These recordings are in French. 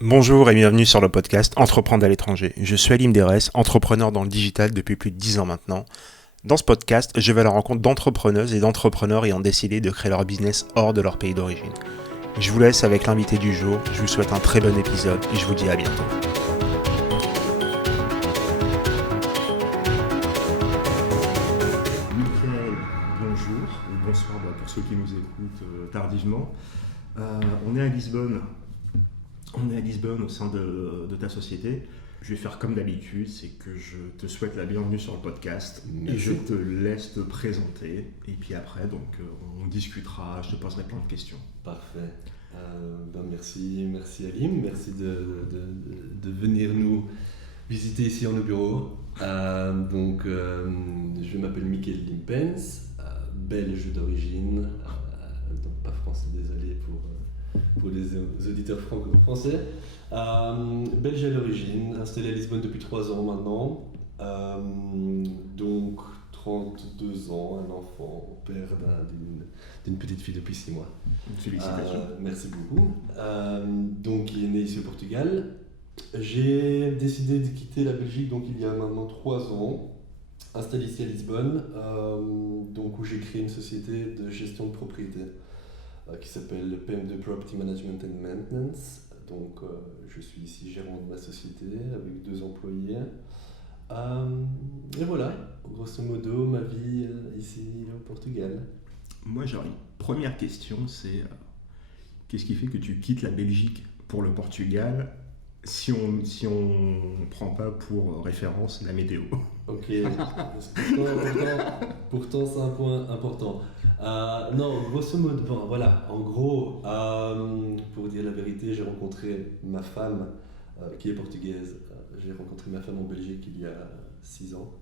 Bonjour et bienvenue sur le podcast Entreprendre à l'étranger. Je suis Alim Derès, entrepreneur dans le digital depuis plus de 10 ans maintenant. Dans ce podcast, je vais à la rencontre d'entrepreneuses et d'entrepreneurs ayant décidé de créer leur business hors de leur pays d'origine. Je vous laisse avec l'invité du jour, je vous souhaite un très bon épisode et je vous dis à bientôt. Michael, bonjour ou bonsoir pour ceux qui nous écoutent tardivement. On est à Lisbonne. Au sein de ta société. Je vais faire comme d'habitude, c'est que je te souhaite la bienvenue sur le podcast. Merci. Et je te laisse te présenter. Et puis après, on discutera, je te poserai plein de questions. Parfait. Merci Alim, merci de venir nous visiter ici en nos bureaux. Je m'appelle Michael Limpens, belge d'origine, donc pas français, désolé pour les auditeurs franco-français. Belge à l'origine, installé à Lisbonne depuis 3 ans maintenant, donc 32 ans, un enfant, père d'une petite fille depuis 6 mois. Félicitations. Merci beaucoup. Donc il est né ici au Portugal. J'ai décidé de quitter la Belgique donc il y a maintenant 3 ans, installé ici à Lisbonne, où j'ai créé une société de gestion de propriété qui s'appelle PM2 Property Management and Maintenance. Donc je suis ici gérant de ma société avec 2 employés. Et voilà, grosso modo, ma vie ici au Portugal. Moi, j'aurais une première question, c'est qu'est-ce qui fait que tu quittes la Belgique pour le Portugal si on prend pas pour référence la météo? Ok, pourtant c'est un point important. Non, grosso modo, voilà, en gros, pour dire la vérité, j'ai rencontré ma femme qui est portugaise. J'ai rencontré ma femme en Belgique il y a 6 ans.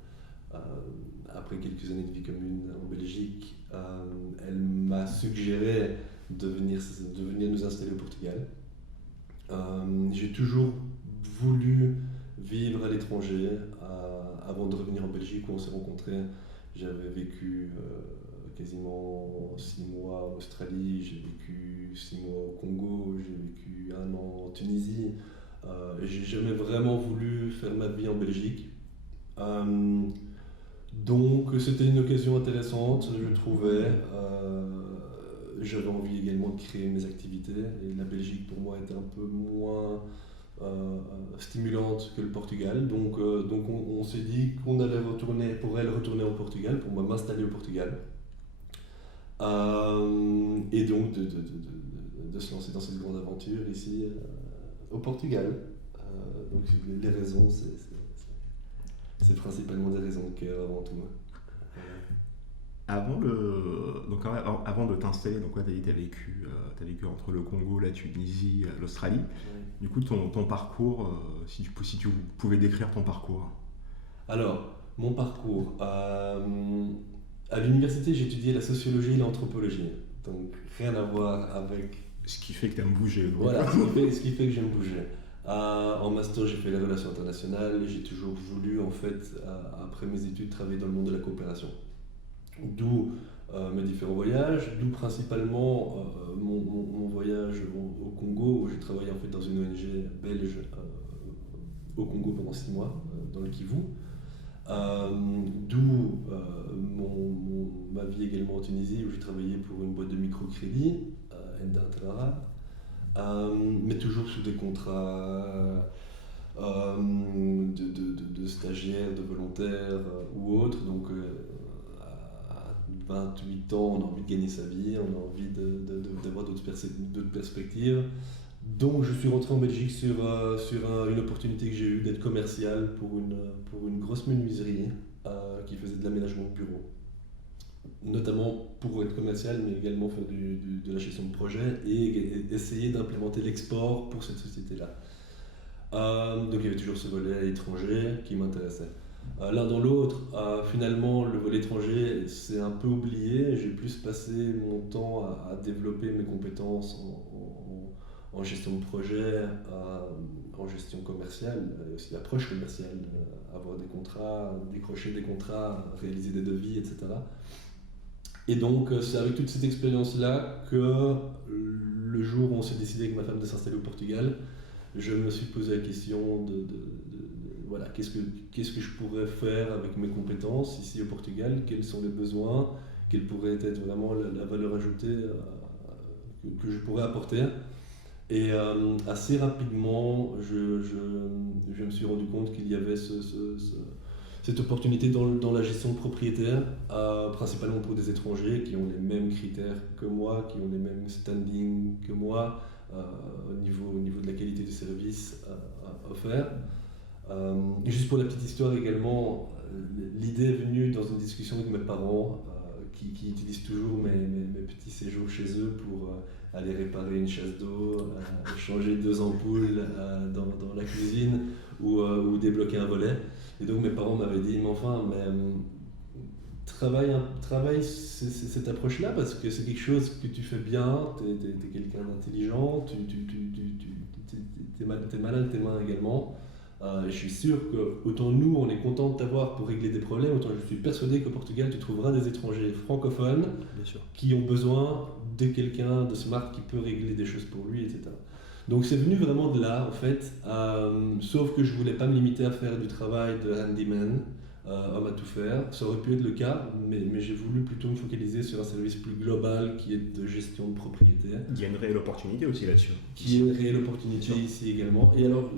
Après quelques années de vie commune en Belgique, elle m'a suggéré de venir nous installer au Portugal. J'ai toujours voulu vivre à l'étranger. Avant de revenir en Belgique où on s'est rencontrés, j'avais vécu quasiment 6 mois en Australie, j'ai vécu 6 mois au Congo, j'ai vécu 1 an en Tunisie. Et j'ai jamais vraiment voulu faire ma vie en Belgique. Donc c'était une occasion intéressante, je trouvais. J'avais envie également de créer mes activités et la Belgique pour moi était un peu moins stimulante que le Portugal. Donc on s'est dit qu'on allait retourner au Portugal, pour moi m'installer au Portugal. Et donc de se lancer dans cette grande aventure ici au Portugal. Donc les raisons, c'est principalement des raisons de cœur avant tout. Avant de t'installer, donc tu as vécu entre le Congo, la Tunisie, l'Australie. Ouais. Du coup, ton parcours, si tu pouvais décrire ton parcours. Alors, mon parcours. À l'université, j'ai étudié la sociologie et l'anthropologie. Donc, rien à voir avec... Ce qui fait que tu aimes bouger. Donc. Voilà, ce qui fait que j'aime bouger. En master, j'ai fait les relations internationales et j'ai toujours voulu, en fait, après mes études, travailler dans le monde de la coopération. D'où mes différents voyages, d'où principalement mon voyage au Congo, où j'ai travaillé en fait dans une ONG belge au Congo pendant 6 mois, dans le Kivu. D'où ma vie également en Tunisie, où j'ai travaillé pour une boîte de microcrédit, Enda Trara, mais toujours sous des contrats de stagiaires, de volontaires ou autres. Donc, 28 ans, on a envie de gagner sa vie, on a envie d'avoir d'autres perspectives. Donc je suis rentré en Belgique sur une opportunité que j'ai eue d'être commercial pour une grosse menuiserie qui faisait de l'aménagement de bureaux. Notamment pour être commercial, mais également faire de la gestion de projet et essayer d'implémenter l'export pour cette société-là. Donc il y avait toujours ce volet étranger qui m'intéressait. L'un dans l'autre, finalement, le volet étranger, c'est un peu oublié. J'ai plus passé mon temps à développer mes compétences en gestion de projet, en gestion commerciale, aussi l'approche commerciale, avoir des contrats, décrocher des contrats, réaliser des devis, etc. Et donc, c'est avec toute cette expérience-là que le jour où on s'est décidé avec ma femme de s'installer au Portugal, je me suis posé la question voilà, qu'est-ce que je pourrais faire avec mes compétences ici au Portugal, quels sont les besoins, quelle pourrait être vraiment la valeur ajoutée que je pourrais apporter. Et assez rapidement, je me suis rendu compte qu'il y avait cette opportunité dans la gestion de propriétaires, principalement pour des étrangers qui ont les mêmes critères que moi, qui ont les mêmes standings que moi au niveau de la qualité du service offert. Juste pour la petite histoire également, l'idée est venue dans une discussion avec mes parents qui utilisent toujours mes petits séjours chez eux pour aller réparer une chasse d'eau, changer 2 ampoules dans la cuisine ou débloquer un volet. Et donc mes parents m'avaient dit, mais enfin, travaille cette approche-là parce que c'est quelque chose que tu fais bien, tu es quelqu'un d'intelligent, t'es malin de tes mains également. Et je suis sûr que autant nous on est content de t'avoir pour régler des problèmes, autant je suis persuadé qu'au Portugal tu trouveras des étrangers francophones qui ont besoin de quelqu'un de smart qui peut régler des choses pour lui, etc. Donc c'est venu vraiment de là en fait, sauf que je voulais pas me limiter à faire du travail de handyman, homme à tout faire. Ça aurait pu être le cas, mais j'ai voulu plutôt me focaliser sur un service plus global qui est de gestion de propriété. Il y a une réelle opportunité aussi là-dessus. Qui est une réelle opportunité ici également. Et alors,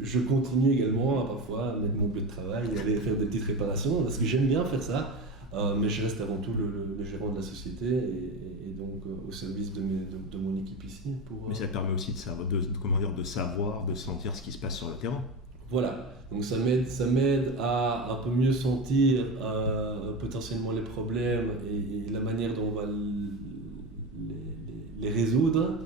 je continue également à parfois mettre mon bleu de travail et aller faire des petites réparations, parce que j'aime bien faire ça, mais je reste avant tout le gérant de la société et donc au service de mon équipe ici. Mais ça te permet aussi de savoir, de sentir ce qui se passe sur le terrain. Voilà, donc ça m'aide à un peu mieux sentir potentiellement les problèmes et la manière dont on va les résoudre.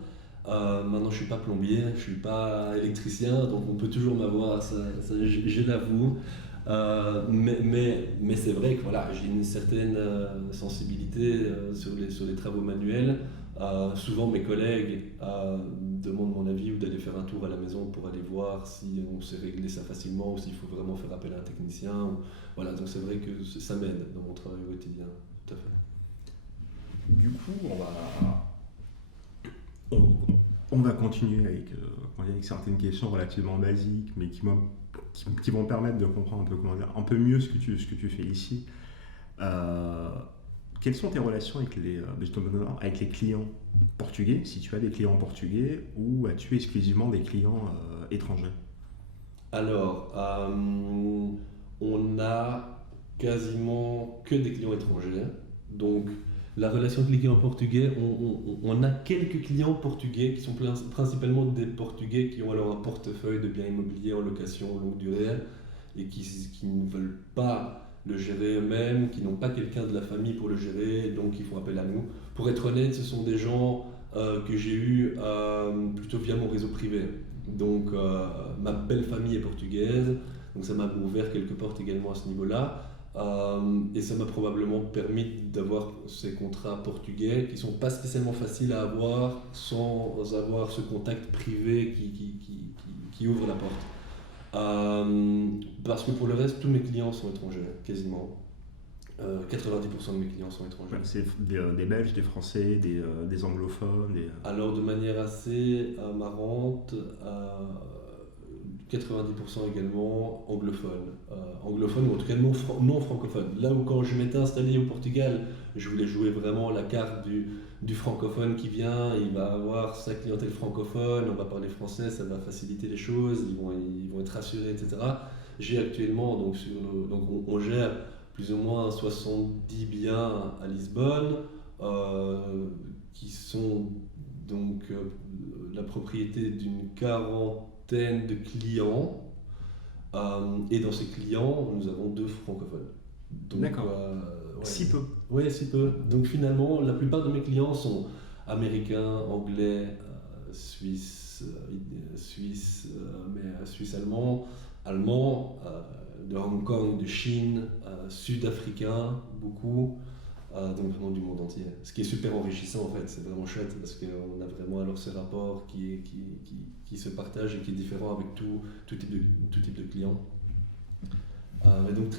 Maintenant, je ne suis pas plombier, je ne suis pas électricien, donc on peut toujours m'avoir, ça, je l'avoue. Mais c'est vrai que voilà, j'ai une certaine sensibilité sur les travaux manuels. Souvent mes collègues demandent mon avis ou d'aller faire un tour à la maison pour aller voir si on sait régler ça facilement ou s'il faut vraiment faire appel à un technicien. Voilà, donc c'est vrai que ça m'aide dans mon travail au quotidien, tout à fait. Du coup, on va continuer avec certaines questions relativement basiques, mais qui vont permettre de comprendre un peu mieux ce que tu fais ici. Quelles sont tes relations avec les clients portugais, si tu as des clients portugais, ou as-tu exclusivement des clients étrangers? Alors, on a quasiment que des clients étrangers. Donc, la relation avec les clients portugais, on a quelques clients portugais qui sont principalement des Portugais qui ont alors un portefeuille de biens immobiliers en location longue durée et qui ne veulent pas le gérer eux-mêmes, qui n'ont pas quelqu'un de la famille pour le gérer, donc ils font appel à nous. Pour être honnête, ce sont des gens que j'ai eus plutôt via mon réseau privé. Donc ma belle famille est portugaise, donc ça m'a ouvert quelques portes également à ce niveau-là. Et ça m'a probablement permis d'avoir ces contrats portugais qui ne sont pas spécialement faciles à avoir sans avoir ce contact privé qui ouvre la porte. Parce que pour le reste, tous mes clients sont étrangers, quasiment. 90% de mes clients sont étrangers. C'est des Belges, des Français, des anglophones. Alors de manière assez marrante, 90% également anglophones. Anglophones ou en tout cas non francophones. Là où quand je m'étais installé au Portugal, je voulais jouer vraiment la carte du francophone qui vient, il va avoir sa clientèle francophone, on va parler français, ça va faciliter les choses, ils vont être rassurés, etc. J'ai actuellement, donc on gère plus ou moins 70 biens à Lisbonne, qui sont donc la propriété d'une quarantaine de clients, et dans ces clients, nous avons 2 francophones. Donc, d'accord. Ouais. Si peu. Oui, si peu. Donc finalement, la plupart de mes clients sont américains, anglais, suisses, mais suisse-allemand, allemand, de Hong Kong, de Chine, sud-africain, beaucoup. Donc vraiment du monde entier. Ce qui est super enrichissant en fait, c'est vraiment chouette parce qu'on a vraiment alors ce rapport qui se partage et qui est différent avec tout type de clients. Et donc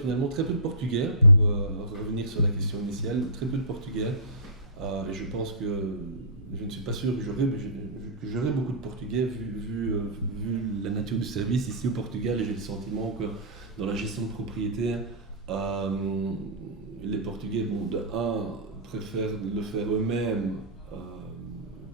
finalement très peu de portugais, pour revenir sur la question initiale, très peu de portugais. Et je pense que je ne suis pas sûr que j'aurai beaucoup de Portugais vu la nature du service ici au Portugal, et j'ai le sentiment que dans la gestion de propriété, les Portugais, préfèrent le faire eux-mêmes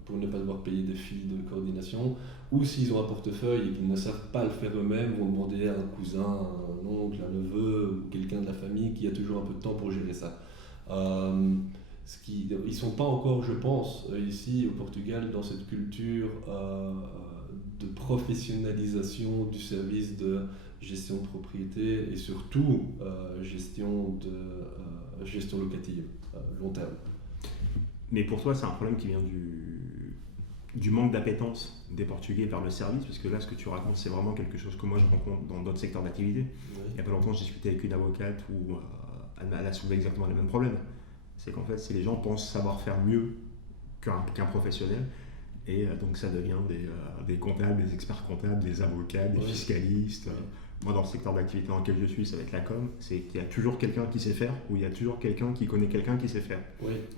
pour ne pas devoir payer des filles de coordination, ou s'ils ont un portefeuille et qu'ils ne savent pas le faire eux-mêmes, vont demander à un cousin, un oncle, un neveu, ou quelqu'un de la famille qui a toujours un peu de temps pour gérer ça. Ils ne sont pas encore, je pense, ici au Portugal, dans cette culture de professionnalisation du service de gestion de propriété et surtout gestion locative, long terme. Mais pour toi, c'est un problème qui vient du manque d'appétence des Portugais vers le service, parce que là, ce que tu racontes, c'est vraiment quelque chose que moi je rencontre dans d'autres secteurs d'activité. Oui. Il n'y a pas longtemps, je discutais avec une avocate où elle a soulevé exactement les mêmes problèmes. C'est qu'en fait, si les gens pensent savoir faire mieux qu'un professionnel, et donc ça devient des comptables, des experts comptables, des avocats, des fiscalistes. Moi, dans le secteur d'activité dans lequel je suis, ça va être la com, c'est qu'il y a toujours quelqu'un qui sait faire, ou il y a toujours quelqu'un qui connaît quelqu'un qui sait faire,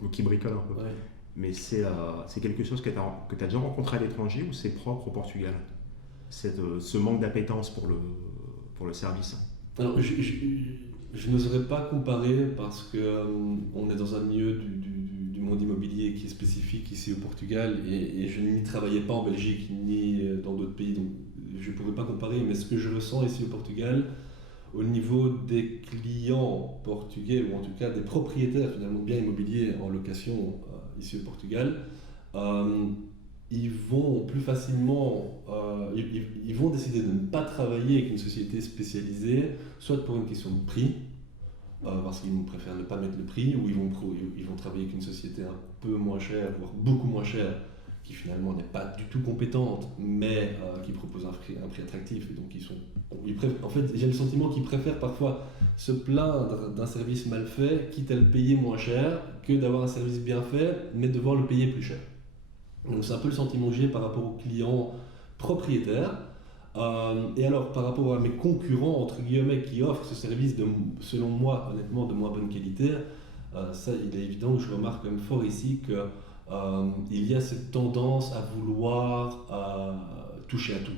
ou qui bricole un peu. Mais c'est quelque chose que tu as déjà rencontré à l'étranger, ou c'est propre au Portugal, ce manque d'appétence pour le service? Alors, je n'oserais pas comparer parce qu'on est dans un milieu du monde immobilier qui est spécifique ici au Portugal, et je n'y travaillais pas en Belgique ni dans d'autres pays, donc je ne pourrais pas comparer, mais ce que je ressens ici au Portugal, au niveau des clients portugais, ou en tout cas des propriétaires finalement de biens immobiliers en location ici au Portugal, ils vont plus facilement, ils vont décider de ne pas travailler avec une société spécialisée, soit pour une question de prix, parce qu'ils préfèrent ne pas mettre le prix, ou ils vont travailler avec une société un peu moins chère, voire beaucoup moins chère, qui finalement n'est pas du tout compétente, mais qui propose un prix attractif. Et donc en fait, j'ai le sentiment qu'ils préfèrent parfois se plaindre d'un service mal fait, quitte à le payer moins cher, que d'avoir un service bien fait, mais devoir le payer plus cher. Donc c'est un peu le sentiment que j'ai par rapport aux clients propriétaires. Et alors, par rapport à mes concurrents, entre guillemets, qui offrent ce service, selon moi, honnêtement, de moins bonne qualité, ça, il est évident que je remarque quand même fort ici que il y a cette tendance à vouloir toucher à tout.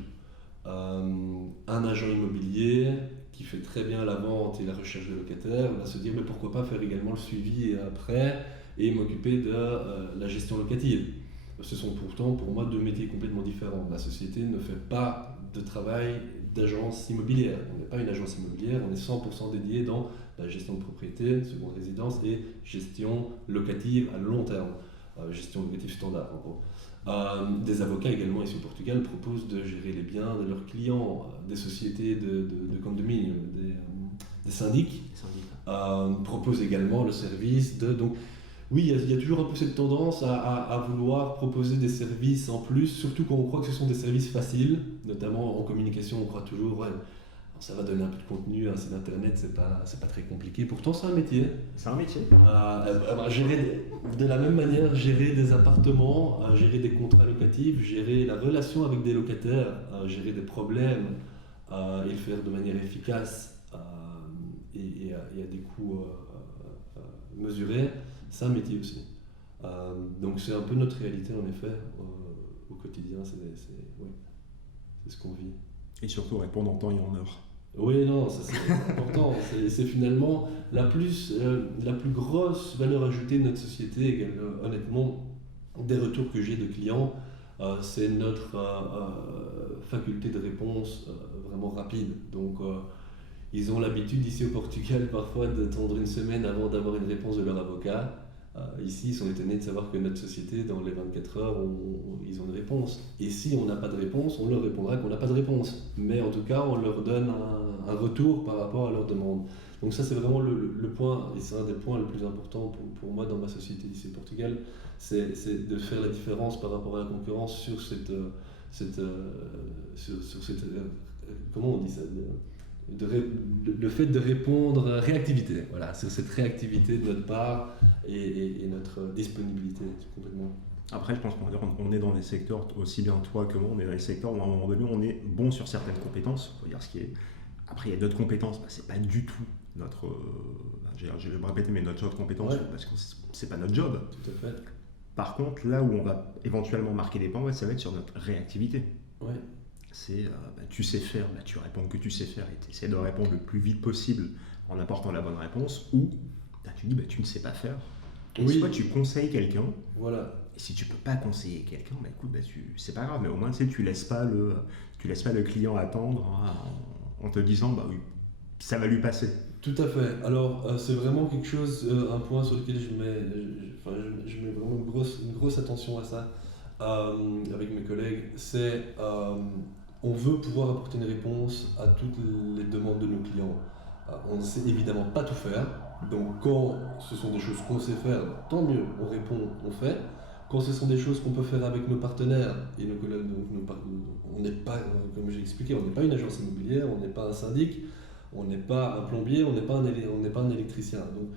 Un agent immobilier qui fait très bien la vente et la recherche de locataires va se dire mais pourquoi pas faire également le suivi après et m'occuper de la gestion locative. Ce sont pourtant pour moi deux métiers complètement différents. La société ne fait pas de travail d'agence immobilière. On n'est pas une agence immobilière, on est 100% dédié dans la gestion de propriété, seconde résidence et gestion locative à long terme. Gestion locative standard en gros. Des avocats également ici au Portugal proposent de gérer les biens de leurs clients, des sociétés de condominium, des syndics, proposent également le service de... Donc, oui, il y a toujours un peu cette tendance à vouloir proposer des services en plus, surtout quand on croit que ce sont des services faciles, notamment en communication, on croit toujours, ça va donner un peu de contenu, un site internet, c'est pas très compliqué. Pourtant, c'est un métier. C'est un métier. Gérer de la même manière, gérer des appartements, gérer des contrats locatifs, gérer la relation avec des locataires, gérer des problèmes et le faire de manière efficace et à des coûts mesurés, c'est un métier aussi. Donc c'est un peu notre réalité en effet au quotidien, c'est ce qu'on vit. Et surtout répondre en temps et en heure. Oui, non, ça c'est important. C'est finalement la plus grosse valeur ajoutée de notre société, honnêtement, des retours que j'ai de clients, c'est notre faculté de réponse vraiment rapide. Donc, ils ont l'habitude ici au Portugal parfois d'attendre une semaine avant d'avoir une réponse de leur avocat. Ici, ils sont étonnés de savoir que notre société, dans les 24 heures, ils ont une réponse. Et si on n'a pas de réponse, on leur répondra qu'on n'a pas de réponse. Mais en tout cas, on leur donne un retour par rapport à leur demande. Donc ça, c'est vraiment le point, et c'est un des points les plus importants pour moi dans ma société ici au Portugal, c'est de faire la différence par rapport à la concurrence sur cette comment on dit ça, le fait de répondre, réactivité, voilà, sur cette réactivité de notre part et notre disponibilité complètement. Après, je pense qu'on est dans des secteurs, aussi bien toi que moi, on est dans des secteurs où à un moment donné, on est bon sur certaines compétences, on peut dire ce qui est. Après, il y a d'autres compétences, c'est pas du tout notre. Je vais me répéter, mais notre job de compétence, parce que c'est pas notre job. Tout à fait. Par contre, là où on va éventuellement marquer des points, ouais, ça va être sur notre réactivité. Ouais. C'est tu sais faire, tu réponds que tu sais faire et tu essaies de répondre le plus vite possible en apportant la bonne réponse, ou tu dis tu ne sais pas faire. Et soit tu conseilles quelqu'un, voilà. et si tu peux pas conseiller quelqu'un, écoute, c'est pas grave, mais au moins tu laisses pas le client attendre en te disant oui, ça va lui passer. Tout à fait. Alors c'est vraiment quelque chose, un point sur lequel je mets vraiment une grosse attention à ça avec mes collègues, c'est on veut pouvoir apporter une réponse à toutes les demandes de nos clients. On ne sait évidemment pas tout faire, donc quand ce sont des choses qu'on sait faire, tant mieux, on répond, on fait. Quand ce sont des choses qu'on peut faire avec nos partenaires et nos collègues, on n'est pas, comme j'ai expliqué, on n'est pas une agence immobilière, on n'est pas un syndic, on n'est pas un plombier, on n'est pas un électricien. Donc,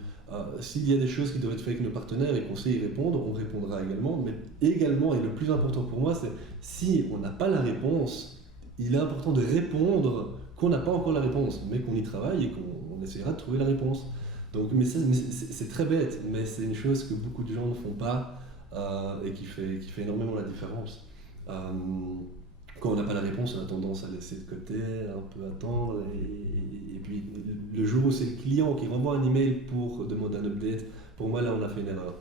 s'il y a des choses qui doivent être faites avec nos partenaires et qu'on sait y répondre, on répondra également. Mais également, et le plus important pour moi, c'est si on n'a pas la réponse, il est important de répondre qu'on n'a pas encore la réponse, mais qu'on y travaille et qu'on essaiera de trouver la réponse. Donc, mais c'est très bête, mais c'est une chose que beaucoup de gens ne font pas et qui fait énormément la différence. Quand on n'a pas la réponse, on a tendance à laisser de côté, un peu attendre, et puis le jour où c'est le client qui renvoie un email pour demander un update, pour moi là on a fait une erreur.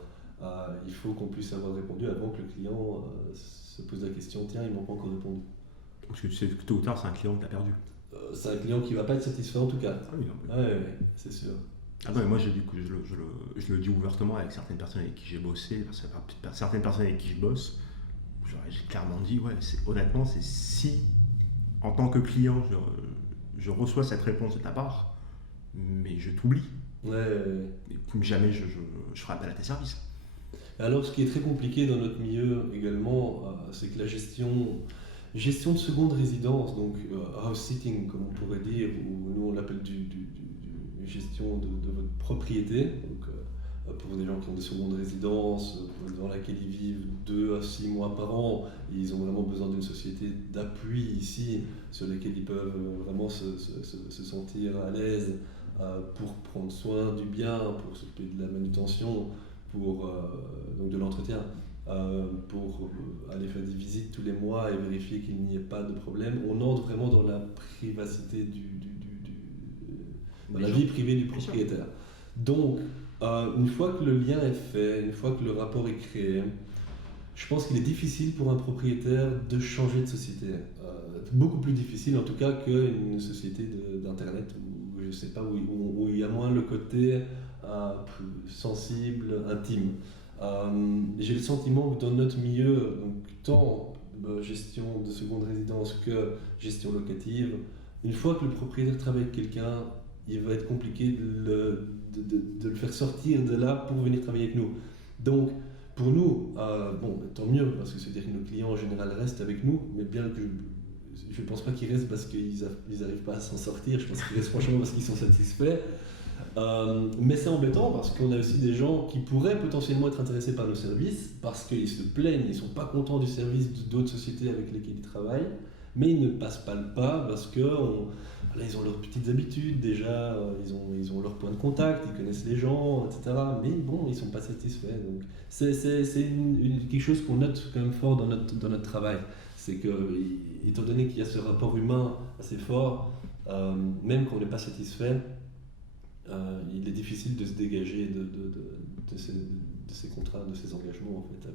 Il faut qu'on puisse avoir répondu avant que le client se pose la question, tiens il m'a pas encore répondu. Parce que tu sais que tôt ou tard c'est un client que tu as perdu. C'est un client qui ne va pas être satisfait en tout cas. Ah oui, ouais, c'est sûr. Moi je le dis ouvertement avec certaines personnes avec qui j'ai bossé, certaines personnes avec qui je bosse. J'ai clairement dit, honnêtement, c'est si, en tant que client, je reçois cette réponse de ta part, mais je t'oublie. Et plus jamais je ferai appel à tes services. Alors, ce qui est très compliqué dans notre milieu également, c'est que la gestion de seconde résidence, donc house sitting, comme on pourrait dire, ou nous on l'appelle gestion de votre propriété. Donc, pour des gens qui ont des secondes résidences, dans laquelle ils vivent 2 à 6 mois par an, et ils ont vraiment besoin d'une société d'appui ici, sur laquelle ils peuvent vraiment se sentir à l'aise pour prendre soin du bien, pour s'occuper de la manutention, donc de l'entretien, pour aller faire des visites tous les mois et vérifier qu'il n'y ait pas de problème. On entre vraiment dans la privacité dans la vie privée du propriétaire. Donc, une fois que le lien est fait, une fois que le rapport est créé, je pense qu'il est difficile pour un propriétaire de changer de société. Beaucoup plus difficile en tout cas qu'une société d'internet où je sais pas, où il y a moins le côté plus sensible, intime. J'ai le sentiment que dans notre milieu, donc, tant gestion de seconde résidence que gestion locative, une fois que le propriétaire travaille avec quelqu'un, il va être compliqué de le faire sortir de là pour venir travailler avec nous. Donc, pour nous, tant mieux, parce que c'est-à-dire que nos clients en général restent avec nous, mais bien que je ne pense pas qu'ils restent parce qu'ils n'arrivent pas à s'en sortir, je pense qu'ils restent franchement parce qu'ils sont satisfaits. Mais c'est embêtant parce qu'on a aussi des gens qui pourraient potentiellement être intéressés par nos services, parce qu'ils se plaignent, ils ne sont pas contents du service d'autres sociétés avec lesquelles ils travaillent, mais ils ne passent pas le pas parce que ils ont leurs petites habitudes déjà, ils ont leur point de contact, ils connaissent les gens, etc. Mais bon, ils ne sont pas satisfaits. Donc c'est quelque chose qu'on note quand même fort dans notre travail. C'est que, étant donné qu'il y a ce rapport humain assez fort, même quand on n'est pas satisfait, il est difficile de se dégager de ces contrats, de ces engagements en fait,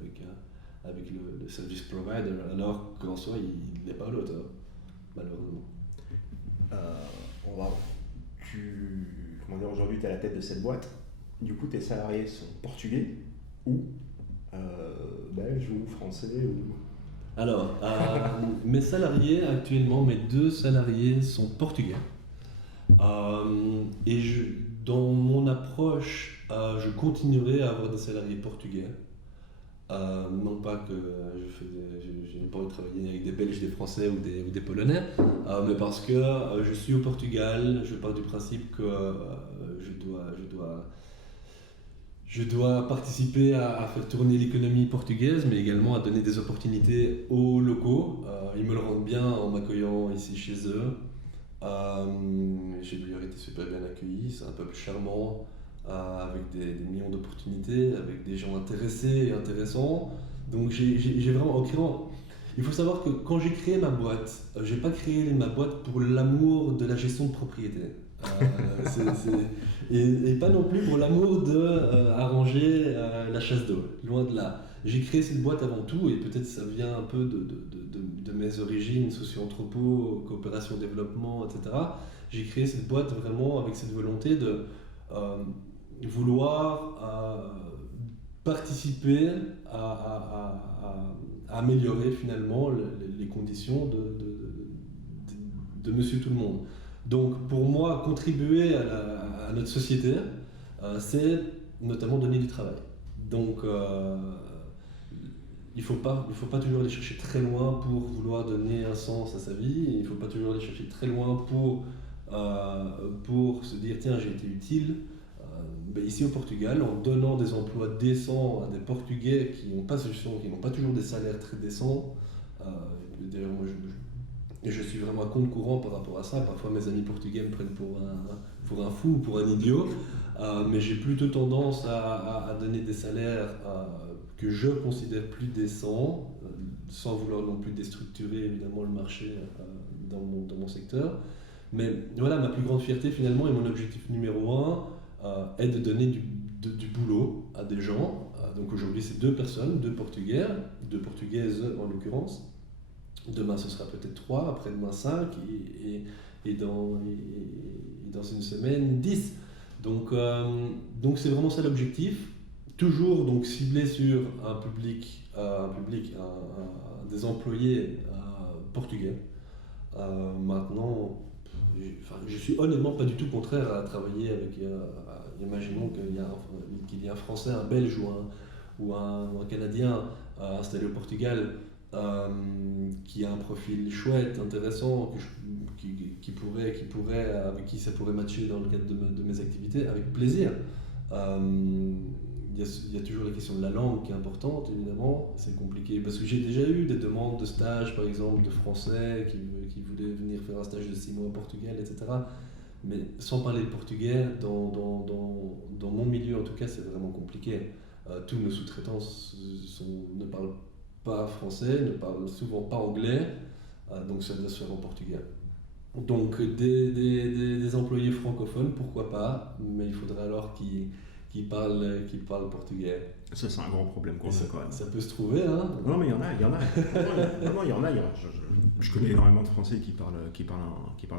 avec le service provider, alors qu'en soi, il n'est pas l'auteur, malheureusement. Aujourd'hui, tu es à la tête de cette boîte. Du coup, tes salariés sont portugais ou belges ou français ou... Alors, mes salariés actuellement, mes 2 salariés sont portugais. Et dans mon approche, je continuerai à avoir des salariés portugais. Non pas que je n'ai pas envie de travailler avec des Belges, des Français ou des Polonais, mais parce que je suis au Portugal, je pars du principe que je dois participer à faire tourner l'économie portugaise, mais également à donner des opportunités aux locaux. Ils me le rendent bien en m'accueillant ici chez eux. J'ai d'ailleurs été super bien accueilli, c'est un peuple charmant. avec des millions d'opportunités, avec des gens intéressés et intéressants. Donc j'ai vraiment, il faut savoir que quand j'ai créé ma boîte, j'ai pas créé ma boîte pour l'amour de la gestion de propriété. Et pas non plus pour l'amour de arranger la chasse d'eau, loin de là. J'ai créé cette boîte avant tout, et peut-être ça vient un peu de mes origines, socio-anthropo, coopération, développement, etc. J'ai créé cette boîte vraiment avec cette volonté de vouloir participer à améliorer finalement les conditions de Monsieur Tout-le-Monde. Donc pour moi, contribuer à notre société, c'est notamment donner du travail. Donc il ne faut pas toujours aller chercher très loin pour vouloir donner un sens à sa vie. Il ne faut pas toujours aller chercher très loin pour se dire tiens, j'ai été utile. Ici au Portugal, en donnant des emplois décents à des Portugais qui n'ont pas toujours des salaires très décents. D'ailleurs, moi, je suis vraiment à compte courant par rapport à ça. Parfois, mes amis portugais me prennent pour un fou ou pour un idiot. Mais j'ai plutôt tendance à donner des salaires que je considère plus décents, sans vouloir non plus déstructurer évidemment le marché dans mon secteur. Mais voilà, ma plus grande fierté finalement et mon objectif numéro 1 est de donner du boulot à des gens. Donc aujourd'hui, c'est 2 personnes, 2 Portugais, 2 Portugaises en l'occurrence. Demain, ce sera peut-être 3, après-demain 5, et dans une semaine, 10. Donc c'est vraiment ça l'objectif. Toujours donc ciblé sur un public, des employés portugais. Maintenant, je suis honnêtement pas du tout contraire à travailler avec, imaginons qu'il y a un Français, un Belge ou un Canadien installé au Portugal qui a un profil chouette, intéressant, avec qui ça pourrait matcher dans le cadre de mes activités, avec plaisir. Il y a toujours la question de la langue qui est importante, évidemment. C'est compliqué parce que j'ai déjà eu des demandes de stage, par exemple, de Français qui voulaient venir faire un stage de 6 mois au Portugal, etc. Mais sans parler le portugais, dans mon milieu en tout cas, c'est vraiment compliqué. Tous nos sous-traitants ne parlent pas français, ne parlent souvent pas anglais, donc ça doit se faire en portugais. Donc des employés francophones, pourquoi pas, mais il faudrait alors qu'ils parlent portugais. Ça, c'est un grand problème qu'on a quand même. Ça peut se trouver, hein. Non, mais il y en a. Non, il y en a. Je connais énormément de Français qui parlent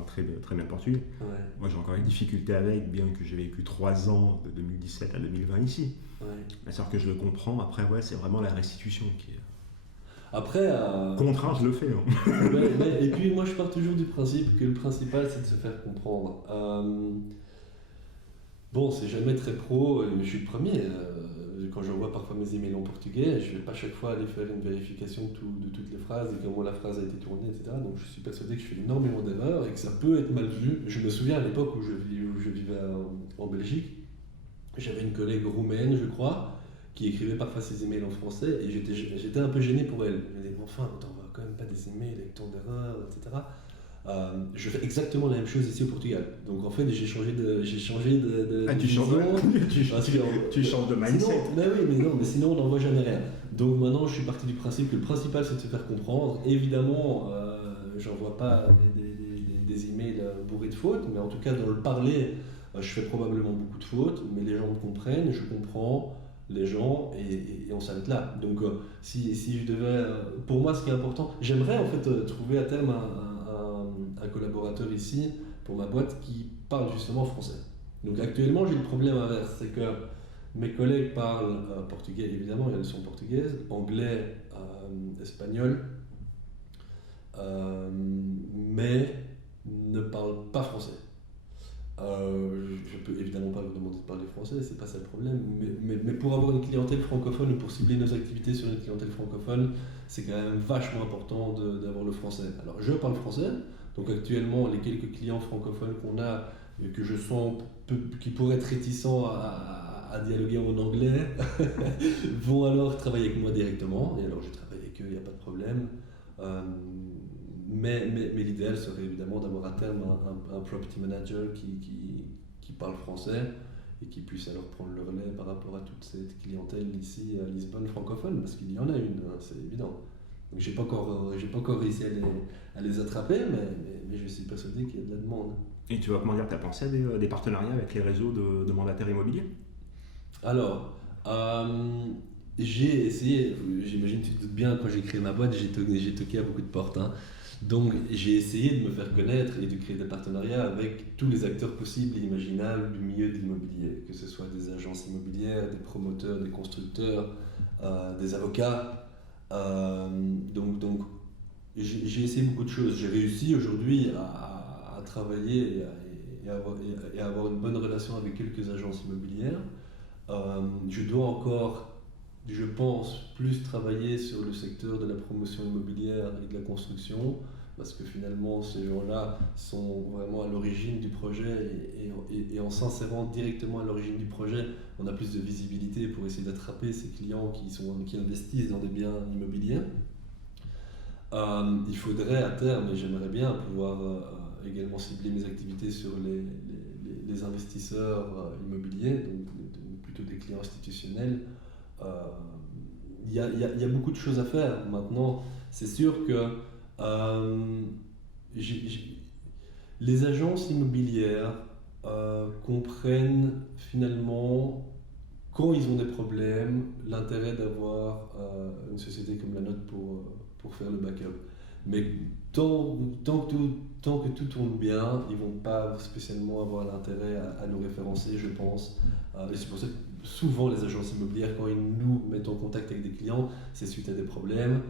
très, très bien portugais. Ouais. Moi, j'ai encore une difficulté avec, bien que j'ai vécu 3 ans, de 2017 à 2020 ici. Ouais. C'est-à-dire que je le comprends. Après, ouais, c'est vraiment la restitution qui est... Après, contraint, je le fais. Hein. Et puis, moi, je pars toujours du principe que le principal, c'est de se faire comprendre. Bon, c'est jamais très pro, je suis le premier. Quand je vois parfois mes emails en portugais, je ne vais pas chaque fois aller faire une vérification de toutes les phrases et comment la phrase a été tournée, etc. Donc je suis persuadé que je fais énormément d'erreurs et que ça peut être mal vu. Je me souviens à l'époque où je vivais en Belgique, j'avais une collègue roumaine, je crois, qui écrivait parfois ses emails en français et j'étais un peu gêné pour elle. Je me disais, enfin, on t'envoie quand même pas des emails avec tant d'erreurs, etc. Je fais exactement la même chose ici au Portugal. Donc en fait, j'ai changé de tu changes de mindset. Mais sinon, on n'envoie jamais rien. Donc maintenant, je suis parti du principe que le principal, c'est de se faire comprendre. Évidemment, j'envoie pas des emails bourrés de fautes, mais en tout cas, dans le parler, je fais probablement beaucoup de fautes, mais les gens me comprennent, je comprends les gens et on s'arrête là. Donc si je devais... pour moi, ce qui est important, j'aimerais en fait trouver à terme un collaborateur ici pour ma boîte qui parle justement français. Donc actuellement, j'ai le problème inverse, c'est que mes collègues parlent portugais, évidemment, elles sont portugaises, anglais, espagnol, mais ne parlent pas français. Je peux évidemment pas leur demander de parler français, c'est pas ça le problème, mais pour avoir une clientèle francophone ou pour cibler nos activités sur une clientèle francophone, c'est quand même vachement important d'avoir le français. Alors je parle français, donc actuellement les quelques clients francophones qu'on a, que je sens qui pourraient être réticents à dialoguer en anglais, vont alors travailler avec moi directement, et alors je travaille avec eux, il n'y a pas de problème. Mais l'idéal serait évidemment d'avoir à terme un property manager qui parle français et qui puissent alors prendre le relais par rapport à toute cette clientèle ici à Lisbonne francophone, parce qu'il y en a une, hein, c'est évident. Donc j'ai pas encore réussi à les attraper, mais je suis persuadé qu'il y a de la demande. Et tu as pensé à des partenariats avec les réseaux de mandataires immobiliers? Alors, j'ai essayé, j'imagine que tu te doutes bien, quand j'ai créé ma boîte, j'ai toqué à beaucoup de portes, hein. Donc j'ai essayé de me faire connaître et de créer des partenariats avec tous les acteurs possibles et imaginables du milieu de l'immobilier, que ce soit des agences immobilières, des promoteurs, des constructeurs, des avocats. Donc j'ai essayé beaucoup de choses. J'ai réussi aujourd'hui à travailler et à avoir une bonne relation avec quelques agences immobilières. Je dois encore, je pense, plus travailler sur le secteur de la promotion immobilière et de la construction, parce que finalement ces gens-là sont vraiment à l'origine du projet et en s'insérant directement à l'origine du projet, on a plus de visibilité pour essayer d'attraper ces clients qui investissent dans des biens immobiliers. Il faudrait à terme, et j'aimerais bien pouvoir également cibler mes activités sur les investisseurs immobiliers, donc plutôt des clients institutionnels. Il y a beaucoup de choses à faire. Maintenant, c'est sûr que les agences immobilières comprennent finalement, quand ils ont des problèmes, l'intérêt d'avoir une société comme la nôtre pour faire le backup. Mais tant que tout tourne bien, ils ne vont pas spécialement avoir l'intérêt à nous référencer, je pense. Et c'est pour ça que souvent les agences immobilières, quand ils nous mettent en contact avec des clients, c'est suite à des problèmes.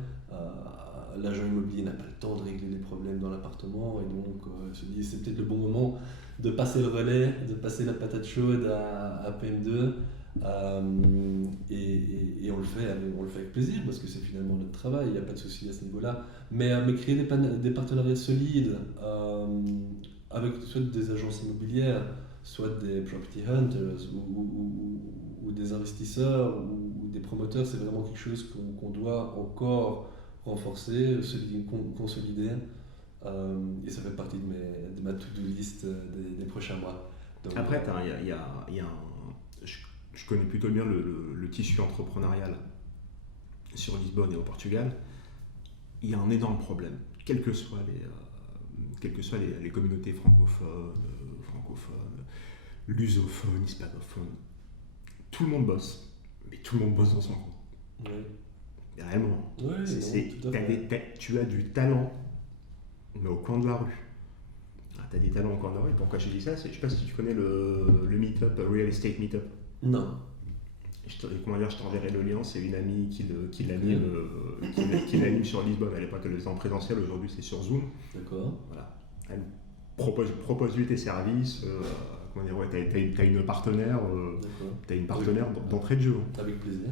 L'agent immobilier n'a pas le temps de régler les problèmes dans l'appartement et donc se dit c'est peut-être le bon moment de passer le relais, de passer la patate chaude à PM2. Et on le fait avec plaisir parce que c'est finalement notre travail, il n'y a pas de souci à ce niveau-là. Mais créer des partenariats solides avec soit des agences immobilières, soit des property hunters ou des investisseurs ou des promoteurs, c'est vraiment quelque chose qu'on doit encore renforcer, consolider. Et ça fait partie de ma to-do list des prochains mois. Donc, après, je connais plutôt bien le tissu entrepreneurial sur Lisbonne et au Portugal. Il y a un énorme problème, quelles que soient les communautés francophones, lusophones, hispanophones. Tout le monde bosse, mais tout le monde bosse dans son coin. Ouais. Réellement. Ouais, tu as du talent, mais au coin de la rue. Tu as des talents au coin de la rue. Pourquoi je dis ça? Je ne sais pas si tu connais le meetup, Real Estate Meetup. Non. Je t'enverrai le lien. C'est une amie qui l'anime sur Lisbonne. À l'époque, elle était en présentiel. Aujourd'hui, c'est sur Zoom. D'accord. Voilà. Elle propose-lui tes services. T'as une partenaire. T'as une partenaire d'entrée de jeu. Avec plaisir.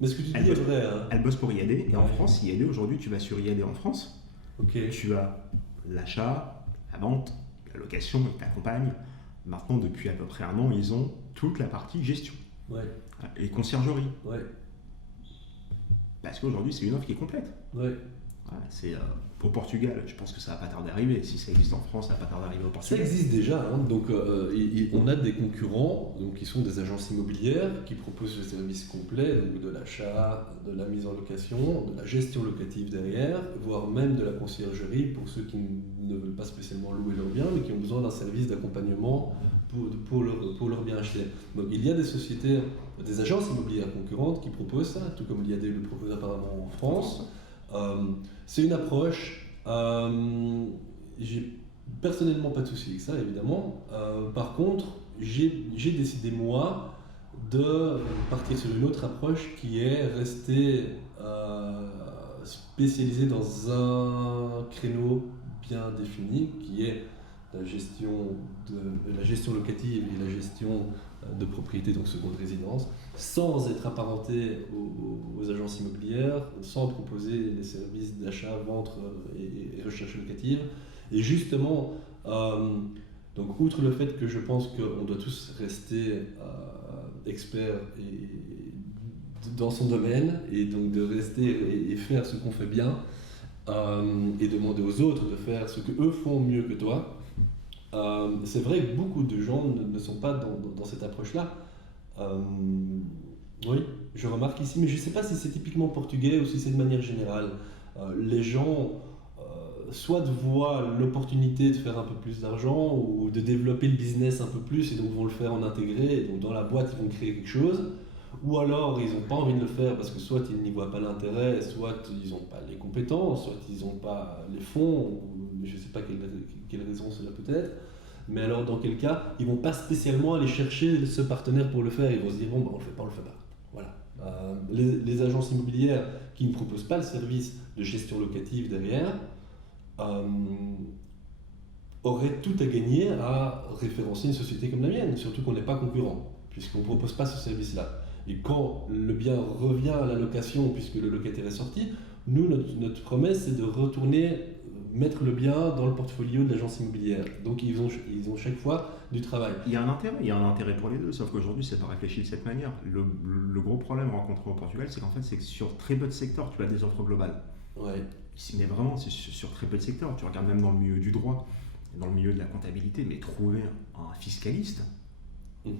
Mais ce que tu dis est vrai. Hein. Elle bosse pour IAD. Et en France, IAD, aujourd'hui, tu vas sur IAD en France. Okay. Tu as l'achat, la vente, la location, ils t'accompagnent. Maintenant, depuis à peu près un an, ils ont toute la partie gestion. Ouais. Et conciergerie. Ouais. Parce qu'aujourd'hui, c'est une offre qui est complète. Ouais. C'est au Portugal, je pense que ça va pas tarder d'arriver. Si ça existe en France, ça va pas tarder d'arriver au Portugal. Ça existe déjà. Hein. Donc, on a des concurrents donc, qui sont des agences immobilières qui proposent le service complet donc de l'achat, de la mise en location, de la gestion locative derrière, voire même de la conciergerie pour ceux qui ne veulent pas spécialement louer leur bien, mais qui ont besoin d'un service d'accompagnement pour leur bien acheté. Donc, il y a des sociétés, des agences immobilières concurrentes qui proposent ça, tout comme l'IAD le propose apparemment en France. C'est une approche, j'ai personnellement pas de souci avec ça évidemment. Par contre, j'ai décidé moi de partir sur une autre approche qui est rester spécialisé dans un créneau bien défini qui est la gestion locative et la gestion de propriété, donc seconde résidence, sans être apparenté aux agences immobilières, sans proposer les services d'achat, vente et recherche locative. Et justement, donc outre le fait que je pense qu'on doit tous rester experts dans son domaine, et donc de rester et faire ce qu'on fait bien, et demander aux autres de faire ce qu'eux font mieux que toi, C'est vrai que beaucoup de gens ne sont pas dans cette approche-là. Oui, je remarque ici, mais je ne sais pas si c'est typiquement portugais ou si c'est de manière générale. Les gens soit voient l'opportunité de faire un peu plus d'argent ou de développer le business un peu plus et donc vont le faire en intégré, et donc dans la boîte ils vont créer quelque chose, ou alors ils n'ont pas envie de le faire parce que soit ils n'y voient pas l'intérêt, soit ils n'ont pas les compétences, soit ils n'ont pas les fonds, ou je ne sais pas quelle raison cela peut être. Mais alors dans quel cas, ils vont pas spécialement aller chercher ce partenaire pour le faire, ils vont se dire bon, bah, on le fait pas, on le fait pas. Voilà. Les agences immobilières qui ne proposent pas le service de gestion locative derrière auraient tout à gagner à référencer une société comme la mienne, surtout qu'on n'est pas concurrent, puisqu'on ne propose pas ce service-là. Et quand le bien revient à la location, puisque le locataire est sorti, nous, notre promesse, c'est de retourner mettre le bien dans le portfolio de l'agence immobilière. Donc ils ont chaque fois du travail. Il y a un intérêt pour les deux, sauf qu'aujourd'hui c'est pas réfléchi de cette manière. Le gros problème rencontré au Portugal, c'est qu'en fait c'est que sur très peu de secteurs tu as des offres globales. Ouais. Mais vraiment c'est sur très peu de secteurs. Tu regardes même dans le milieu du droit, dans le milieu de la comptabilité, mais trouver un fiscaliste, mais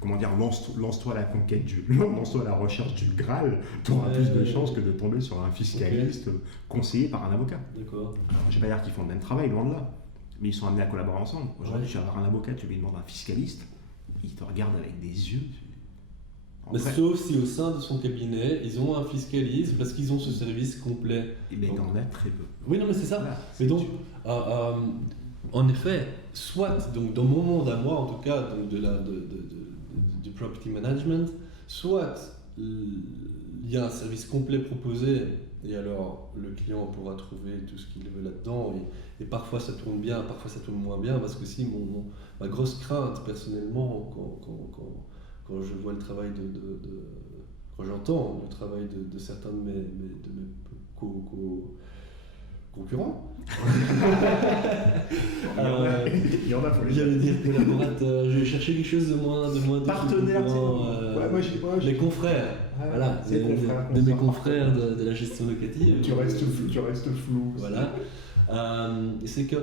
comment dire, lance-toi à la conquête lance-toi à la recherche du Graal, tu auras plus de chances que de tomber sur un fiscaliste conseillé par un avocat. D'accord. Alors, je ne vais pas dire qu'ils font le même travail, loin de là, mais ils sont amenés à collaborer ensemble. Aujourd'hui, tu vas avoir un avocat, tu lui demandes un fiscaliste, il te regarde avec des yeux. Mais sauf si au sein de son cabinet, ils ont un fiscaliste parce qu'ils ont ce service complet. Mais t'en as très peu. Oui, non, mais c'est ça. Voilà, mais donc, en effet, soit, donc dans mon monde à moi, en tout cas, donc du property management, soit il y a un service complet proposé et alors le client pourra trouver tout ce qu'il veut là-dedans et parfois ça tourne bien, parfois ça tourne moins bien parce que si ma grosse crainte personnellement quand je vois le travail quand j'entends le travail de certains de mes concurrents. Il y en a, faut les J'allais dire collaborateurs, je vais chercher quelque chose de moins partenaire, mes confrères, voilà, de mes confrères de la gestion locative. Tu restes flou. Voilà. C'est que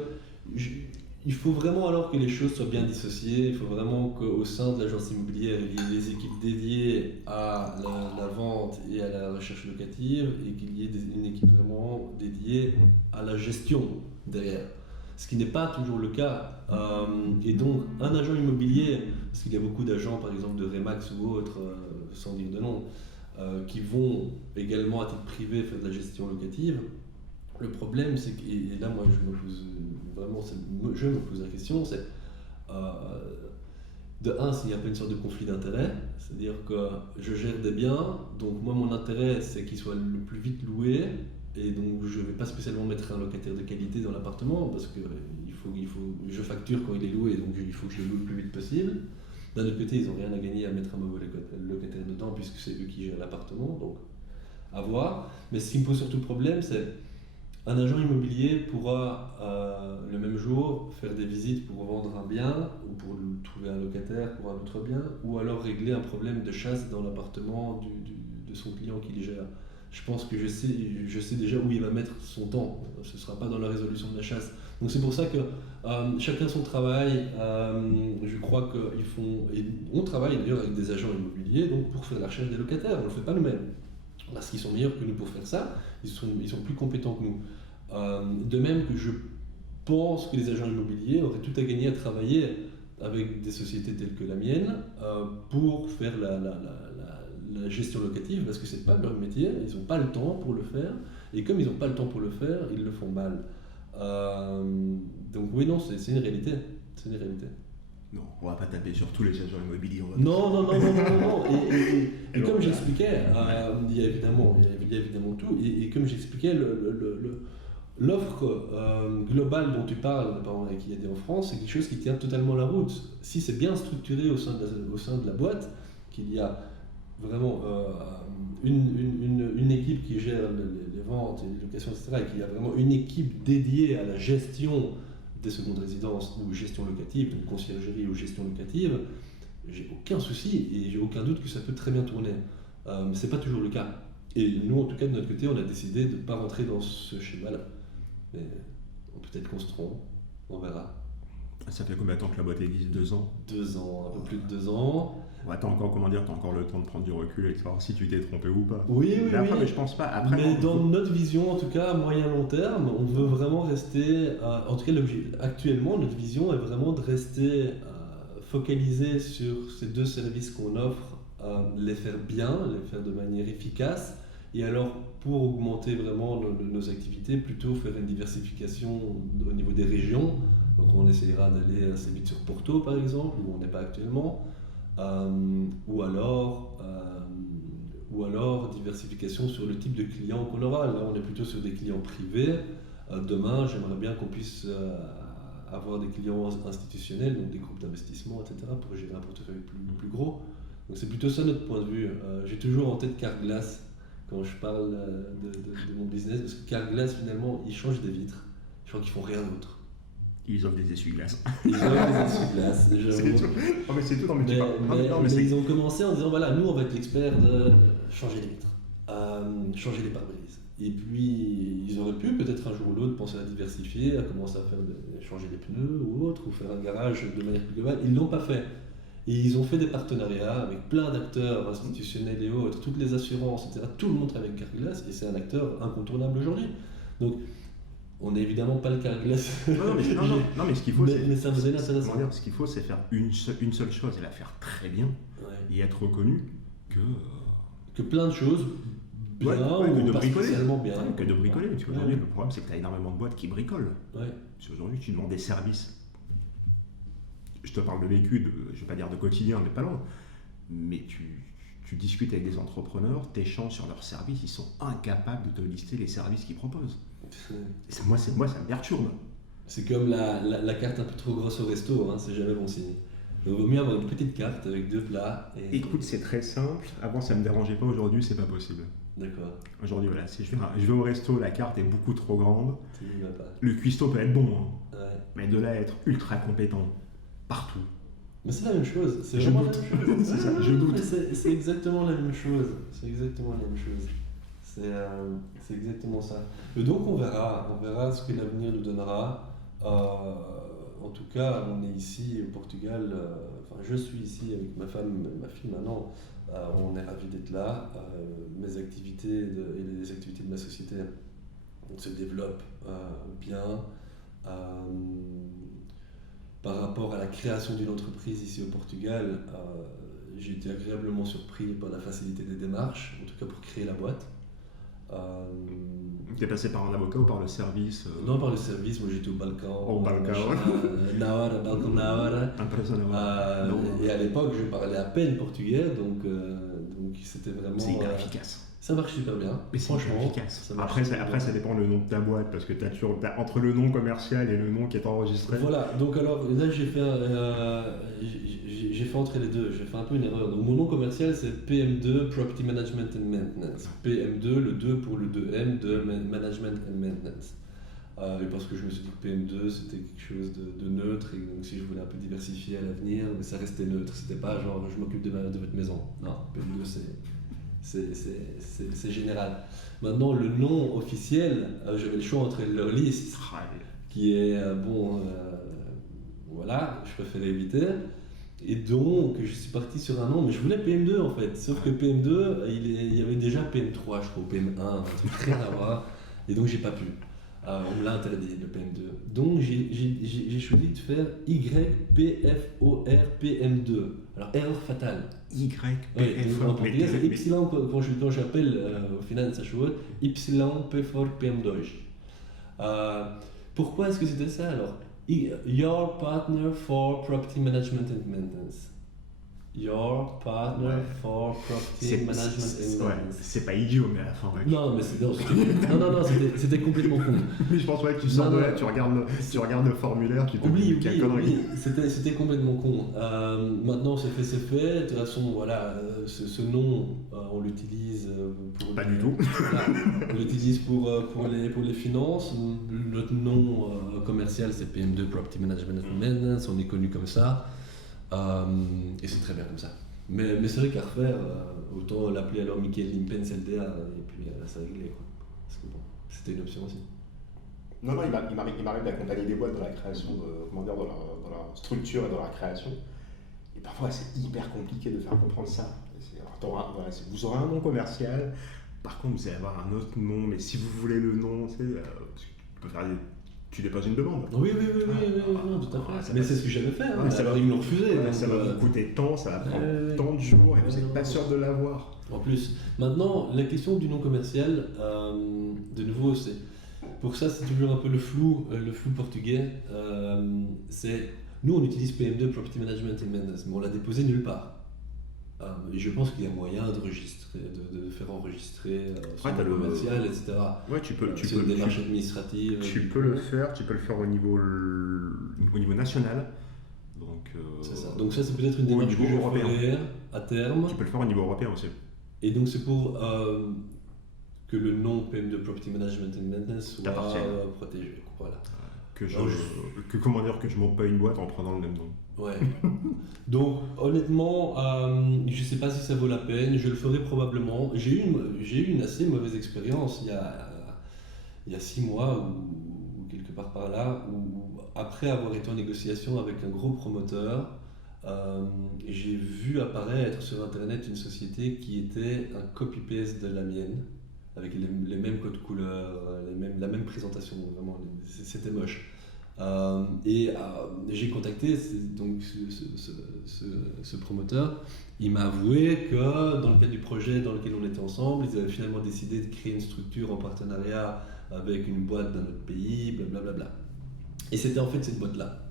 il faut vraiment alors que les choses soient bien dissociées, il faut vraiment qu'au sein de l'agence immobilière, il y ait des équipes dédiées à la vente et à la recherche locative et qu'il y ait une équipe vraiment dédiée à la gestion derrière. Ce qui n'est pas toujours le cas. Et donc, un agent immobilier, parce qu'il y a beaucoup d'agents, par exemple de Remax ou autres, sans dire de nom, qui vont également à titre privé faire de la gestion locative. Le problème, c'est que, et là moi je me pose la question, c'est de un, s'il n'y a pas une sorte de conflit d'intérêt, c'est-à-dire que je gère des biens, donc moi mon intérêt c'est qu'ils soient le plus vite loués, et donc je ne vais pas spécialement mettre un locataire de qualité dans l'appartement, parce que je facture quand il est loué, donc il faut que je le loue le plus vite possible. D'un autre côté, ils n'ont rien à gagner à mettre un mauvais locataire dedans, puisque c'est eux qui gèrent l'appartement, donc à voir. Mais ce qui me pose surtout problème, c'est un agent immobilier pourra le même jour faire des visites pour vendre un bien ou pour trouver un locataire pour un autre bien, ou alors régler un problème de chasse dans l'appartement de son client qui les gère. Je pense que je sais déjà où il va mettre son temps. Ce ne sera pas dans la résolution de la chasse. Donc c'est pour ça que chacun son travail. Je crois qu'ils font... Et on travaille d'ailleurs avec des agents immobiliers donc pour faire la recherche des locataires. On ne le fait pas nous-mêmes. Parce qu'ils sont meilleurs que nous pour faire ça. Ils sont plus compétents que nous. De même que je pense que les agents immobiliers auraient tout à gagner à travailler avec des sociétés telles que la mienne pour faire la gestion locative, parce que c'est pas leur métier, ils n'ont pas le temps pour le faire, et comme ils n'ont pas le temps pour le faire, ils le font mal. Donc oui, non, c'est une réalité. C'est une réalité. Non, on va pas taper sur tous les agents immobiliers. Non. Et comme j'expliquais, il y a évidemment tout. Et comme j'expliquais, l'offre globale dont tu parles, qui est en France, c'est quelque chose qui tient totalement la route. Si c'est bien structuré au sein de la boîte, qu'il y a vraiment une équipe qui gère les ventes et les locations, etc., et qu'il y a vraiment une équipe dédiée à la gestion des secondes résidences ou gestion locative, donc conciergerie ou gestion locative, j'ai aucun souci et j'ai aucun doute que ça peut très bien tourner. C'est pas toujours le cas. Et nous, en tout cas, de notre côté, on a décidé de ne pas rentrer dans ce schéma-là. Mais peut-être qu'on se trompe. On verra. Ça fait combien de temps que la boîte existe? 2 ans? 2 ans, un peu plus de 2 ans. Ouais, t'as encore, t'as encore le temps de prendre du recul et de savoir si tu t'es trompé ou pas. Oui, Mais après, oui. mais je pense pas. Après, Mais non, dans notre vision, en tout cas, moyen-long terme, on veut vraiment rester. En tout cas, actuellement, notre vision est vraiment de rester focalisé sur ces 2 services qu'on offre, les faire bien, les faire de manière efficace. Et alors, pour augmenter vraiment nos activités, plutôt faire une diversification au niveau des régions. Donc, on essayera d'aller assez vite sur Porto, par exemple, où on n'est pas actuellement. Ou alors diversification sur le type de client qu'on aura. Là, on est plutôt sur des clients privés. Demain, j'aimerais bien qu'on puisse avoir des clients institutionnels, donc des groupes d'investissement, etc., pour gérer un portefeuille plus gros. Donc c'est plutôt ça notre point de vue. J'ai toujours en tête Carglass quand je parle de mon business, parce que Carglass, finalement, ils changent des vitres. Je crois qu'ils font rien d'autre. ils offrent des essuie-glaces. Ils offrent des essuie-glaces. C'est tout. Non, mais c'est tout. Mais ils ont commencé en disant voilà, nous on va être l'expert de changer les vitres, changer les pare-brises. Et puis ils auraient pu peut-être un jour ou l'autre penser à diversifier, à commencer à faire changer les pneus ou autre, ou faire un garage de manière plus globale. Ils ne l'ont pas fait. Et ils ont fait des partenariats avec plein d'acteurs institutionnels et autres, toutes les assurances, etc. Tout le monde travaille avec Carglass et c'est un acteur incontournable aujourd'hui. Donc on n'est évidemment pas le Carglass. Non, mais ce qu'il faut, mais ça vous est intéressant. Ce qu'il faut, c'est faire une seule chose et la faire très bien, et être reconnu que plein de choses bien ou de pas bricoler. spécialement bien. Que de bricoler. Parce qu'aujourd'hui, le problème, c'est que tu as énormément de boîtes qui bricolent. Ouais. Parce qu'aujourd'hui, tu demandes des services. Je te parle de vécu, je ne vais pas dire de quotidien, mais pas loin. Mais tu discutes avec des entrepreneurs, tu échanges sur leurs services, ils sont incapables de te lister les services qu'ils proposent. Moi, ça me perturbe. C'est comme la carte un peu trop grosse au resto, hein, c'est jamais bon signe. Il vaut mieux avoir une petite carte avec 2 plats. Écoute, c'est très simple. Avant, ça ne me dérangeait pas. Aujourd'hui, c'est pas possible. D'accord. Aujourd'hui, voilà, si je vais au resto, la carte est beaucoup trop grande. Tu n'y vas pas. Le cuistot peut être bon, hein, ouais. Mais de là à être ultra compétent partout. Mais c'est la même chose. C'est vraiment la même chose. C'est ça, je doute. C'est exactement la même chose. C'est exactement la même chose. C'est exactement ça. Et donc on verra ce que l'avenir nous donnera. En tout cas, on est ici au Portugal, je suis ici avec ma femme et ma fille maintenant, on est ravis d'être là. Mes activités et les activités de ma société se développent bien. Par rapport à la création d'une entreprise ici au Portugal, j'ai été agréablement surpris par la facilité des démarches, en tout cas pour créer la boîte. Tu es passé par un avocat ou par le service Non, par le service, moi j'étais au Balkan. Au Balkan. Balkan na hora. Et à l'époque, je parlais à peine portugais, donc c'était vraiment. C'est hyper efficace. Ça marche super bien. Mais c'est hyper efficace. Après, ça dépend le nom de ta boîte, parce que tu as entre le nom commercial et le nom qui est enregistré. Voilà, donc alors là j'ai fait entrer les deux, j'ai fait un peu une erreur. Donc mon nom commercial c'est PM2 Property Management and Maintenance. PM2, le 2 pour le 2M de Management and Maintenance. Et parce que je me suis dit que PM2 c'était quelque chose de neutre, et donc si je voulais un peu diversifier à l'avenir, mais ça restait neutre, c'était pas genre je m'occupe de votre maison. Non, PM2 c'est général. Maintenant le nom officiel, j'avais le choix entre leur liste, qui est voilà, je préférais éviter. Et donc, je suis parti sur un nom, mais je voulais PM2 en fait. Sauf que PM2, il y avait déjà PM3, je crois, ou PM1, un truc rien à voir. Et donc, j'ai pas pu. On me l'a interdit, le PM2. Donc, j'ai choisi de faire YPFOR PM2. Alors, erreur fatale. YPFOR c'est Y, quand j'appelle au final, ça chevauche, YPFOR PM2. Pourquoi est-ce que c'était ça alors? Your partner for property management and maintenance. Your partner for property management and maintenance. C'est pas idiot, mais à la fin. Non, mais c'était complètement con. Mais je pense que tu sors de là, tu regardes le formulaire, tu te dis quelle connerie. C'était complètement con. Maintenant, c'est fait. De toute façon, voilà, ce nom, on l'utilise pour. Pas du tout. Voilà, on l'utilise pour les finances. Notre nom commercial, c'est PM2 Property Management and Maintenance. On est connu comme ça. Et c'est très bien comme ça. Mais c'est vrai qu'à refaire, autant l'appeler alors Michael Limpens LDA et puis ça réglait quoi. Parce que bon, c'était une option aussi. Non, non, il m'arrive d'accompagner des boîtes dans la création, dans la structure et dans la création. Et parfois, c'est hyper compliqué de faire comprendre ça. Vous aurez un nom commercial, par contre, vous allez avoir un autre nom, mais si vous voulez le nom, tu déposes une demande. Oui, non, tout à fait. Mais c'est ce que j'avais fait. Alors, ils me l'ont refusé. Ça va vous coûter tant, ça va prendre tant de jours, et vous n'êtes pas sûr de l'avoir. En plus, maintenant, la question du nom commercial, de nouveau, c'est pour ça, c'est toujours un peu le flou portugais. Nous, on utilise PM2, Property Management and Maintenance, mais on l'a déposé nulle part. Et je pense qu'il y a moyen de faire enregistrer son nom commercial, etc. Ouais, tu peux une démarche administrative. Tu peux le faire au niveau national. C'est ça. Donc ça, c'est peut-être une démarche que je ferai à terme. Tu peux le faire au niveau européen aussi. Et donc c'est pour que le nom PM2 Property Management and Maintenance soit protégé. Voilà. Que je monte pas une boîte en prenant le même nom. Ouais. Donc honnêtement, je sais pas si ça vaut la peine. Je le ferai probablement. J'ai eu une assez mauvaise expérience il y a 6 mois ou quelque part par là, où après avoir été en négociation avec un gros promoteur, j'ai vu apparaître sur internet une société qui était un copy-paste de la mienne, avec les mêmes codes couleurs, la même présentation, vraiment, c'était moche. J'ai contacté donc ce promoteur. Il m'a avoué que dans le cadre du projet dans lequel on était ensemble, ils avaient finalement décidé de créer une structure en partenariat avec une boîte d'un autre pays, blablabla. Et c'était en fait cette boîte-là.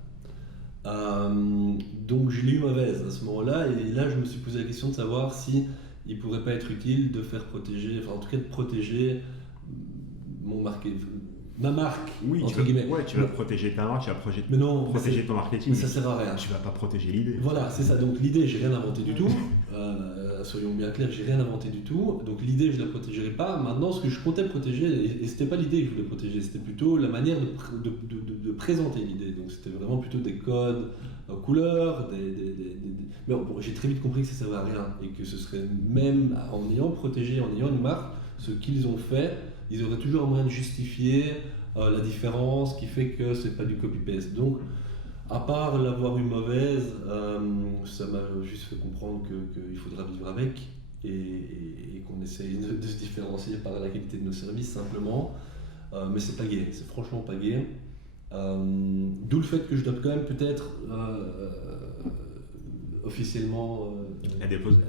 Donc je l'ai eu mauvaise à ce moment-là, et là je me suis posé la question de savoir si il pourrait pas être utile de faire protéger, enfin en tout cas de protéger ma marque, oui, entre guillemets. Ouais, tu vas protéger ta marque, tu vas protéger ton marketing. Mais ça sert à rien. Tu vas pas protéger l'idée. Voilà, c'est ça. Donc l'idée, j'ai rien inventé du tout. Soyons bien clairs, j'ai rien inventé du tout. Donc l'idée, je la protégerai pas. Maintenant, ce que je comptais protéger, et c'était pas l'idée que je voulais protéger, c'était plutôt la manière de présenter l'idée. Donc c'était vraiment plutôt des codes, couleurs, Mais bon, j'ai très vite compris que ça servait à rien et que ce serait même en ayant protégé, en ayant une marque, ce qu'ils ont fait, ils auraient toujours un moyen de justifier la différence qui fait que c'est pas du copy-paste. Donc, à part l'avoir eu mauvaise, ça m'a juste fait comprendre qu'il faudra vivre avec et qu'on essaye de se différencier par la qualité de nos services simplement. Mais c'est pas gai, c'est franchement pas gai. D'où le fait que je dois quand même peut-être officiellement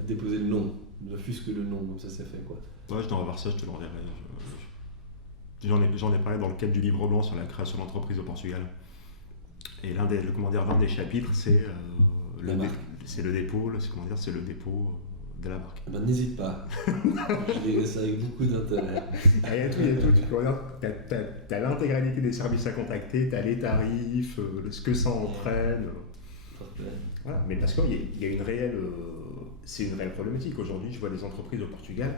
déposer le nom, ne fût-ce que le nom, comme ça c'est fait quoi. Ouais, je dois revoir ça, je te l'enverrai. J'en ai parlé dans le cadre du livre blanc sur la création d'entreprise au Portugal. Et l'un des chapitres, c'est le dépôt de la marque. Ben, n'hésite pas. Je dirais ça avec beaucoup d'intérêt. Il y a tout. Tu peux regarder, t'as l'intégralité des services à contacter, t'as les tarifs, ce que ça entraîne. Parfait. Voilà. Mais parce qu'il y a c'est une réelle problématique. Aujourd'hui, je vois des entreprises au Portugal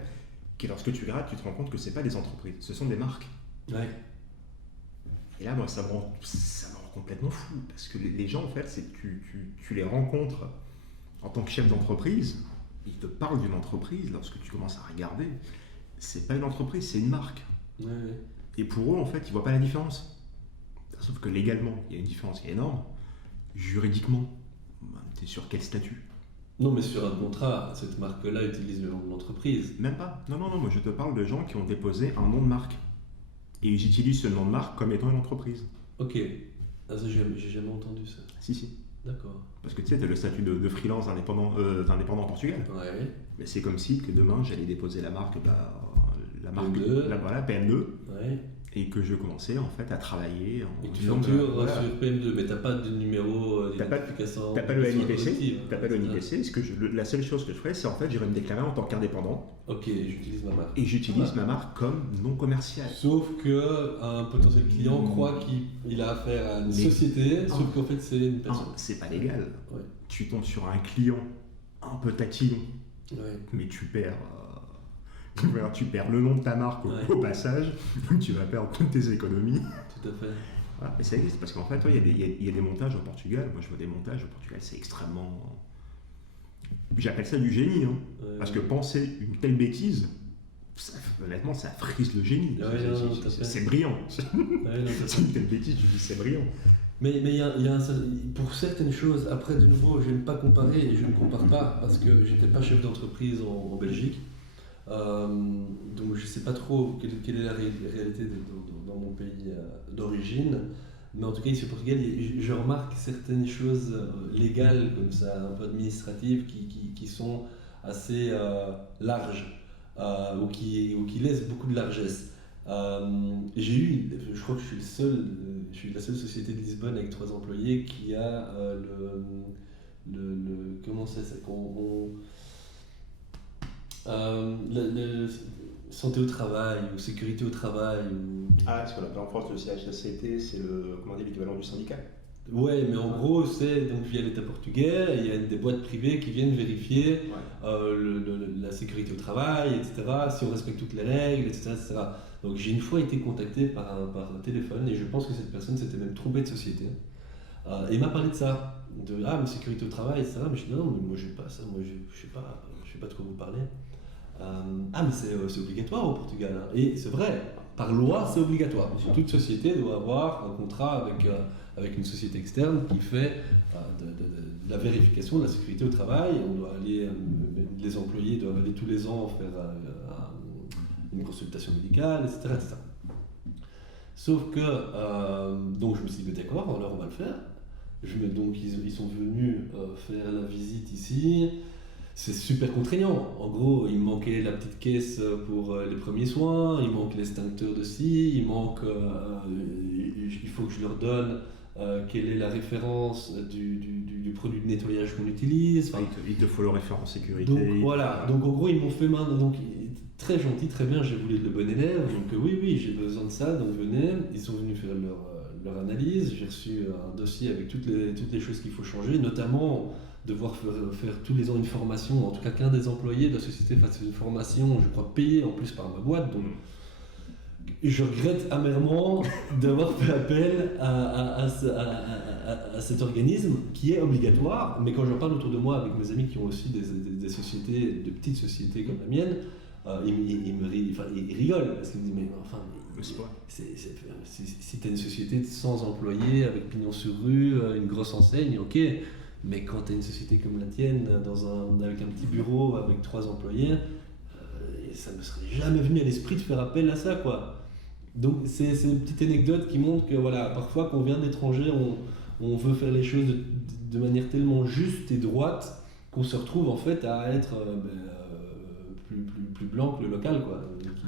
qui, lorsque tu grattes, tu te rends compte que c'est pas des entreprises, ce sont des marques. Ouais. Et là, moi, ça me rend complètement fou, parce que les gens, en fait, tu les rencontres en tant que chef d'entreprise, ils te parlent d'une entreprise, lorsque tu commences à regarder, c'est pas une entreprise, c'est une marque. Ouais. Et pour eux, en fait, ils voient pas la différence. Sauf que légalement, il y a une différence qui est énorme. Juridiquement, tu es sur quel statut ? Non, mais sur un contrat, cette marque-là utilise le nom de l'entreprise. Même pas. Non, moi je te parle de gens qui ont déposé un nom de marque. Et ils utilisent ce nom de marque comme étant une entreprise. Ok. Ah, ça, j'ai jamais entendu ça. Si. D'accord. Parce que tu sais, tu as le statut de freelance indépendant au Portugal. Ouais. Mais c'est comme si que demain j'allais déposer la marque PM2. PM2. Ouais. Et que je commençais en fait à travailler en et tu factures sur PM2, mais t'as pas de numéro d'identification. T'as pas le NIPC. T'as pas le NIPC. La seule chose que je ferais, c'est en fait j'irais me déclarer en tant qu'indépendant. Ok, j'utilise ma marque. Et j'utilise ma marque comme non commercial. Sauf que un potentiel client croit qu'il a affaire à une société, sauf qu'en fait c'est une personne. C'est pas légal. Ouais. Tu tombes sur un client un peu tatillon, mais tu perds le nom de ta marque au passage, tu vas perdre toutes tes économies. Tout à fait. Voilà, mais ça existe parce qu'en fait, il y a des montages au Portugal. Moi, je vois des montages au Portugal, c'est extrêmement. J'appelle ça du génie, hein, parce que penser une telle bêtise, honnêtement, ça frise le génie. C'est brillant. Ouais, C'est une telle bêtise, je dis c'est brillant. Mais pour certaines choses, après de nouveau, je n'aime pas comparer et je ne compare pas parce que j'étais pas chef d'entreprise en Belgique. Donc je sais pas trop quelle est la réalité dans mon pays d'origine. Mais en tout cas, ici au Portugal, je remarque certaines choses légales comme ça, un peu administratives, qui sont assez larges ou qui laissent beaucoup de largesse. Je crois que je suis la seule société de Lisbonne avec 3 employés qui a comment c'est ça le santé au travail ou sécurité au travail. Ah, ce qu'on appelle en France le CHSCT, c'est l'équivalent du syndicat. Ouais, mais en gros, c'est donc via l'État portugais, il y a des boîtes privées qui viennent vérifier la sécurité au travail, etc., si on respecte toutes les règles, etc. Donc j'ai une fois été contacté par un téléphone et je pense que cette personne s'était même trompée de société. Et il m'a parlé de ça, mais sécurité au travail, etc. Mais je dis non, mais moi j'ai pas ça, moi je sais pas de quoi vous parlez. Mais c'est obligatoire au Portugal. Hein. Et c'est vrai, par loi c'est obligatoire. Toute société doit avoir un contrat avec une société externe qui fait de la vérification de la sécurité au travail. On doit aller, les employés doivent aller tous les ans faire une consultation médicale, etc. etc. Sauf que, donc je me suis dit, d'accord, alors on va le faire. Donc ils sont venus faire la visite ici. C'est super contraignant. En gros, il me manquait la petite caisse pour les premiers soins, il manque l'extincteur de scie, il faut que je leur donne quelle est la référence du produit de nettoyage qu'on utilise. Enfin, il te faut le référent sécurité. Donc voilà, donc en gros ils m'ont fait main. Donc très gentil, très bien, j'ai voulu être le bon élève. Donc oui, j'ai besoin de ça, donc venez. Ils sont venus faire leur analyse. J'ai reçu un dossier avec toutes les choses qu'il faut changer, notamment devoir faire tous les ans une formation, en tout cas qu'un des employés de la société fasse une formation, je crois payée en plus par ma boîte. Donc je regrette amèrement d'avoir fait appel à cet organisme qui est obligatoire, mais quand j'en parle autour de moi avec mes amis qui ont aussi des sociétés, de petites sociétés comme la mienne, ils rigolent parce qu'ils me disent mais enfin, si tu as une société sans employés avec pignon sur rue, une grosse enseigne, ok, mais quand tu as une société comme la tienne avec un petit bureau avec 3 employés, ça ne me serait jamais venu à l'esprit de faire appel à ça, quoi. Donc c'est une petite anecdote qui montre que voilà, parfois quand on vient de l'étranger, on veut faire les choses de manière tellement juste et droite qu'on se retrouve en fait à être plus blanc que le local, quoi,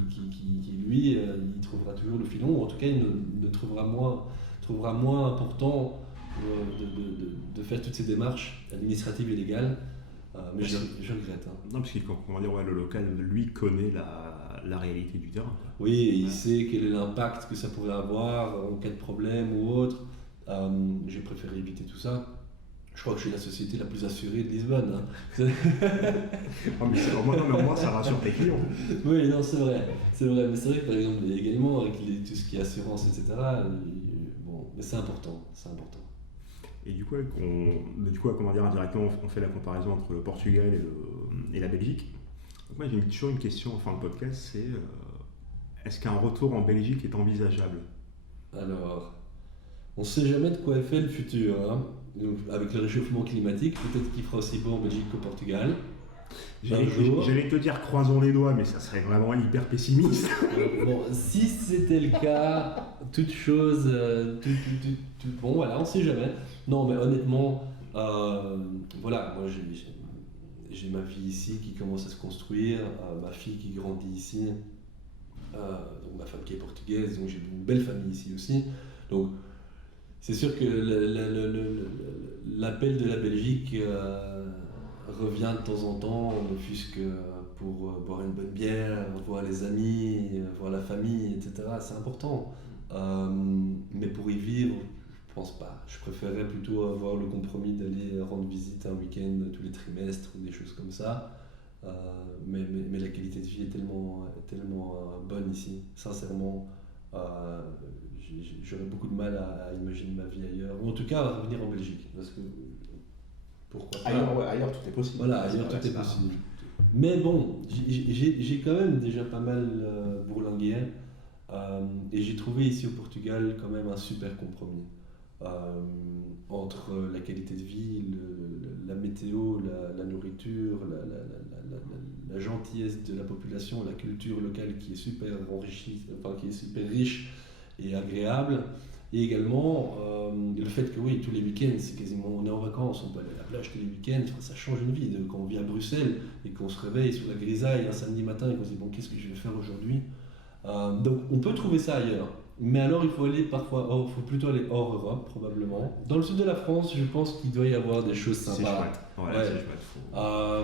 qui lui, il trouvera toujours le filon, ou en tout cas il ne trouvera moins important de faire toutes ces démarches administratives et légales. Mais je regrette. Hein. Non, parce que le local, lui, connaît la réalité du terrain. Quoi. Oui, il sait quel est l'impact que ça pourrait avoir en cas de problème ou autre. J'ai préféré éviter tout ça. Je crois que je suis la société la plus assurée de Lisbonne. Hein. Mais au moins ça rassure tes clients. Oui, non, c'est vrai. Mais c'est vrai que par exemple, également avec tout ce qui est assurance, etc., mais c'est important. Et du coup, indirectement, on fait la comparaison entre le Portugal et la Belgique. Donc moi, j'ai toujours une question en fin de podcast, c'est est-ce qu'un retour en Belgique est envisageable ? Alors, on ne sait jamais de quoi est fait le futur. Hein. Donc, avec le réchauffement climatique, peut-être qu'il fera aussi beau en Belgique qu'au Portugal. J'allais te dire croisons les doigts, mais ça serait vraiment hyper pessimiste. Si c'était le cas, toute chose, bon voilà, on sait jamais. Non, mais honnêtement, voilà, moi j'ai ma vie ici qui commence à se construire, ma fille qui grandit ici, donc ma femme qui est portugaise, donc j'ai une belle famille ici aussi. Donc c'est sûr que l'appel de la Belgique revient de temps en temps, ne fût-ce que pour boire une bonne bière, voir les amis, voir la famille, etc. C'est important. Mais pour y vivre, je pense pas. Je préférerais plutôt avoir le compromis d'aller rendre visite un week-end tous les trimestres ou des choses comme ça. Mais la qualité de vie est tellement bonne ici. Sincèrement, j'aurais beaucoup de mal à imaginer ma vie ailleurs. Ou en tout cas, à revenir en Belgique. Parce que pourquoi pas. Ailleurs, tout est possible. Voilà, ailleurs, tout est possible. Mais bon, j'ai quand même déjà pas mal bourlingué. Et j'ai trouvé ici au Portugal quand même un super compromis. Entre la qualité de vie, la météo, la nourriture, la gentillesse de la population, la culture locale qui est super enrichie, enfin qui est super riche et agréable. Et également le fait que oui, tous les week-ends, c'est quasiment, on est en vacances, on peut aller à la plage tous les week-ends, enfin, ça change une vie. Quand on vit à Bruxelles et qu'on se réveille sur la grisaille un samedi matin et qu'on se dit bon, qu'est-ce que je vais faire aujourd'hui? Donc on peut trouver ça ailleurs. Mais alors il faut aller parfois, faut plutôt aller hors Europe probablement. Dans le sud de la France, je pense qu'il doit y avoir des choses C'est sympas. chouette. Ouais, Ouais. c'est chouette. Euh,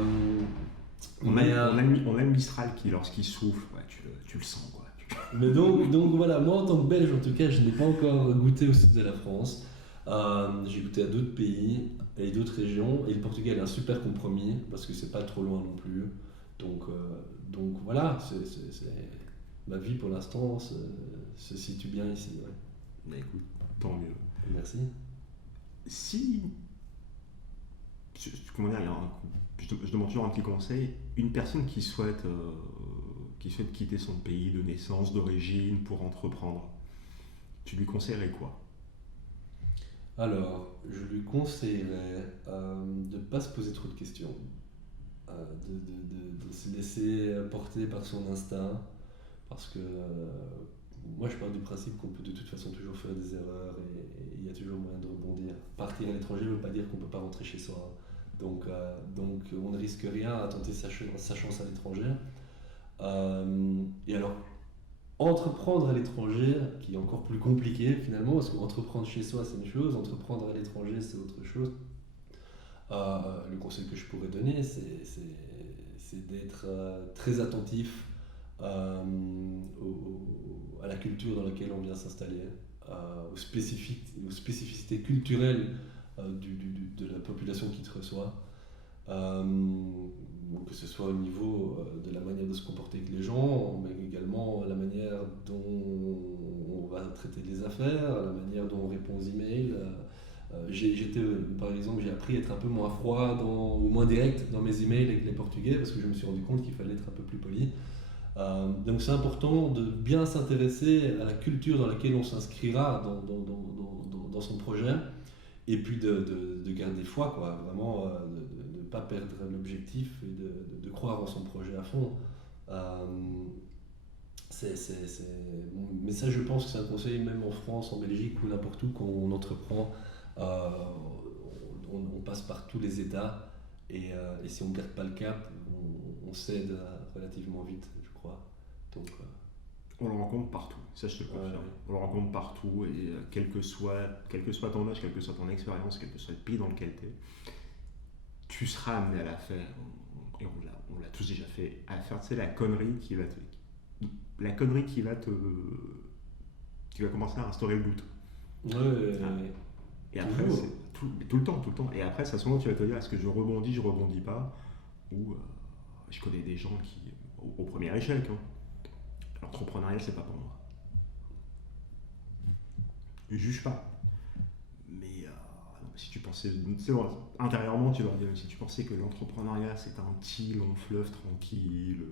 On mais, a le Mistral qui, lorsqu'il souffle, ouais, tu le sens, quoi. mais donc voilà, moi en tant que Belge en tout cas, je n'ai pas encore goûté au sud de la France. J'ai goûté à d'autres pays et d'autres régions. Et le Portugal est un super compromis parce que c'est pas trop loin non plus. Donc voilà, ma vie pour l'instant se situe bien ici. Ouais. Mais écoute, tant mieux. Merci. Si, comment dire, je demande toujours un petit conseil, une personne qui souhaite quitter son pays de naissance, d'origine, pour entreprendre, tu lui conseillerais quoi? Alors, je lui conseillerais de ne pas se poser trop de questions, de se laisser porter par son instinct, parce que moi je pars du principe qu'on peut de toute façon toujours faire des erreurs et il y a toujours moyen de rebondir. Partir à l'étranger ne veut pas dire qu'on ne peut pas rentrer chez soi. Donc on ne risque rien à tenter sa chance à l'étranger. Et alors, entreprendre à l'étranger, qui est encore plus compliqué finalement, parce qu'entreprendre chez soi c'est une chose, entreprendre à l'étranger c'est autre chose. Le conseil que je pourrais donner, c'est d'être très attentif à la culture dans laquelle on vient s'installer, aux spécificités culturelles de la population qui te reçoit. Que ce soit au niveau de la manière de se comporter avec les gens, mais également la manière dont on va traiter les affaires, la manière dont on répond aux emails. Par exemple, j'ai appris à être un peu moins froid ou moins direct dans mes emails avec les Portugais parce que je me suis rendu compte qu'il fallait être un peu plus poli. Donc c'est important de bien s'intéresser à la culture dans laquelle on s'inscrira dans son projet et puis de garder foi, quoi, vraiment de ne pas perdre l'objectif et de croire en son projet à fond. Mais ça, je pense que c'est un conseil même en France, en Belgique ou n'importe où, quand on entreprend, on passe par tous les états et si on ne garde pas le cap, on cède relativement vite, je crois. Donc, On le rencontre partout, ça je te le confirme. On le rencontre partout et quel que soit ton âge, quelle que soit ton expérience, quel que soit le pays dans lequel tu seras amené à la faire. Et on l'a tous déjà fait, à faire, tu sais, la connerie qui va commencer à instaurer le doute. Ouais. Et après, c'est tout le temps. Et après, c'est à ce moment où tu vas te dire, est-ce que je rebondis pas, ou je connais des gens qui, au premier échec, hein, l'entrepreneuriat, c'est pas pour moi. Je juge pas. Mais si tu pensais, c'est vrai, intérieurement, tu dois dire, si tu pensais que l'entrepreneuriat, c'est un petit long fleuve tranquille.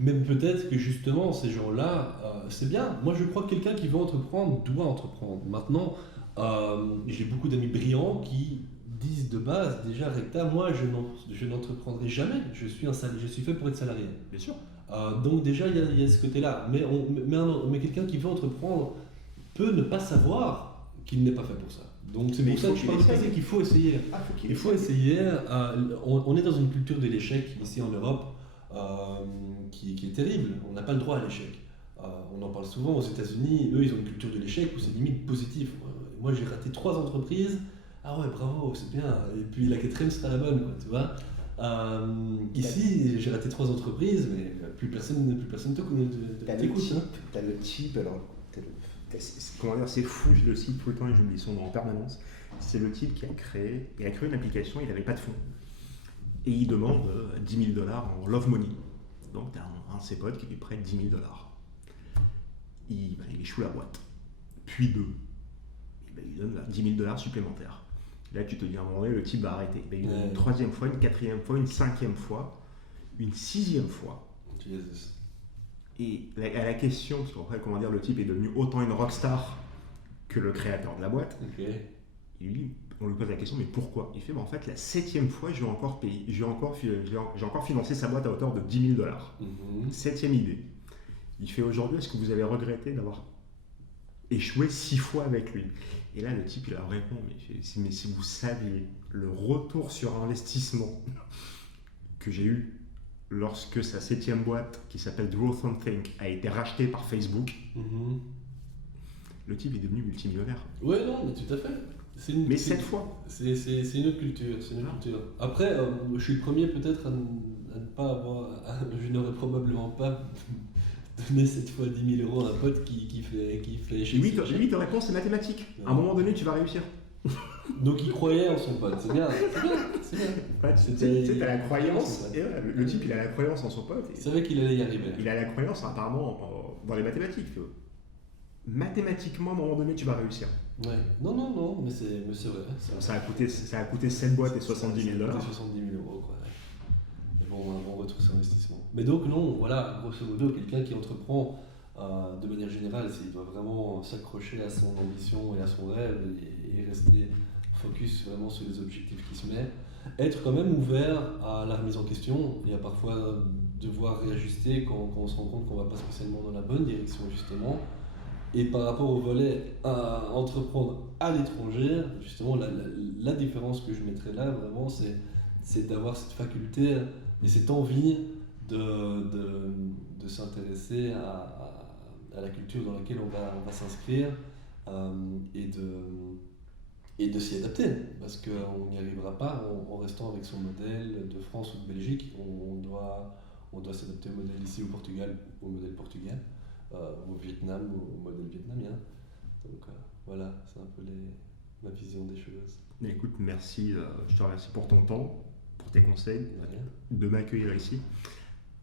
Même peut-être que justement, ces gens-là, c'est bien. Moi, je crois que quelqu'un qui veut entreprendre doit entreprendre. Maintenant, j'ai beaucoup d'amis brillants qui disent de base, déjà, recta, moi, je n'entreprendrai jamais. Je suis fait pour être salarié. Bien sûr. Donc déjà, il y a ce côté-là. Mais quelqu'un qui veut entreprendre peut ne pas savoir qu'il n'est pas fait pour ça. Donc c'est pour ça que je pense qu'il faut essayer. Il faut essayer. On est dans une culture de l'échec ici en Europe qui est terrible. On n'a pas le droit à l'échec. On en parle souvent aux États-Unis. Eux, ils ont une culture de l'échec où c'est limite positif. Moi, j'ai raté 3 entreprises. Ah ouais, bravo, c'est bien. Et puis la 4e sera la bonne, quoi, tu vois. Ici, j'ai raté 3 entreprises, mais plus personne t'écoute. T'as le type, alors, comment dire, c'est fou, je le cite tout le temps et j'oublie son nom en permanence. C'est le type qui a créé une application, il n'avait pas de fonds. Et il demande $10 000 en love money. Donc t'as un de ses potes qui lui prête $10 000. Il échoue la boîte. Puis 2. Il donne $10 000 supplémentaires. Là, tu te dis à un moment donné, le type va arrêter. Il donne une 3e fois, une 4e fois, une 5e fois. une 6e fois. Jesus. Et à la question, parce qu'après, comment dire, le type est devenu autant une rockstar que le créateur de la boîte, Ok. on lui pose la question, mais pourquoi? Il fait, en fait, la 7e fois, j'ai encore financé sa boîte à hauteur de $10 000. 7e idée. Il fait, aujourd'hui, est-ce que vous avez regretté d'avoir échoué 6 fois avec lui? Et là, le type, il leur répond, mais si vous saviez le retour sur investissement que j'ai eu lorsque sa 7e boîte, qui s'appelle Growth on Think, a été rachetée par Facebook, le type est devenu multimillionnaire. Ouais, non, mais tout à fait. Mais 7 fois. C'est une autre culture. Culture. Après, je suis le premier peut-être à ne pas avoir. Je n'aurais probablement pas donné cette fois 10 000 € à un pote qui fait échec. Oui, ta réponse c'est mathématique. À un moment donné, tu vas réussir. Donc il croyait en son pote, c'est bien. Tu sais, t'as la croyance. Et voilà, le type, il a la croyance en son pote. Il savait qu'il allait y arriver. Il a la croyance apparemment dans les mathématiques. Mathématiquement, à un moment donné, tu vas réussir. Ouais. Non, mais c'est vrai. Ça a coûté 7 boîtes et 70 000 $. 70 000 €, quoi. Mais bon, un bon retour sur investissement. Mais donc, non, voilà, grosso modo, quelqu'un qui entreprend de manière générale, s'il doit vraiment s'accrocher à son ambition et à son rêve et rester focus vraiment sur les objectifs qu'il se met, être quand même ouvert à la remise en question et à parfois devoir réajuster quand on se rend compte qu'on ne va pas spécialement dans la bonne direction, justement. Et par rapport au volet à entreprendre à l'étranger, justement, la différence que je mettrais là, vraiment, c'est d'avoir cette faculté et cette envie de s'intéresser à la culture dans laquelle on va s'inscrire et de s'y adapter. Parce qu'on n'y arrivera pas en restant avec son modèle de France ou de Belgique. On doit s'adapter au modèle ici au Portugal, au modèle portugais. Au Vietnam, au modèle vietnamien. Donc voilà, c'est un peu ma vision des choses. Écoute, merci, je te remercie pour ton temps, pour tes conseils, de m'accueillir ici.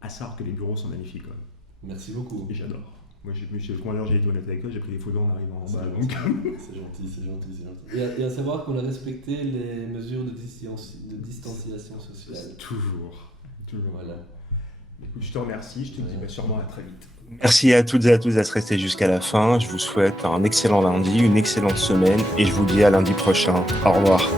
À savoir que les bureaux sont magnifiques. Quoi. Merci beaucoup. Et j'adore. Moi, j'ai été honnête avec toi, j'ai pris des photos en arrivant en bas. C'est gentil. Et à savoir qu'on a respecté les mesures de distanciation sociale. Toujours. Voilà. Écoute, je te remercie, je te dis sûrement à très vite. Merci à toutes et à tous d'être restés jusqu'à la fin. Je vous souhaite un excellent lundi, une excellente semaine et je vous dis à lundi prochain. Au revoir.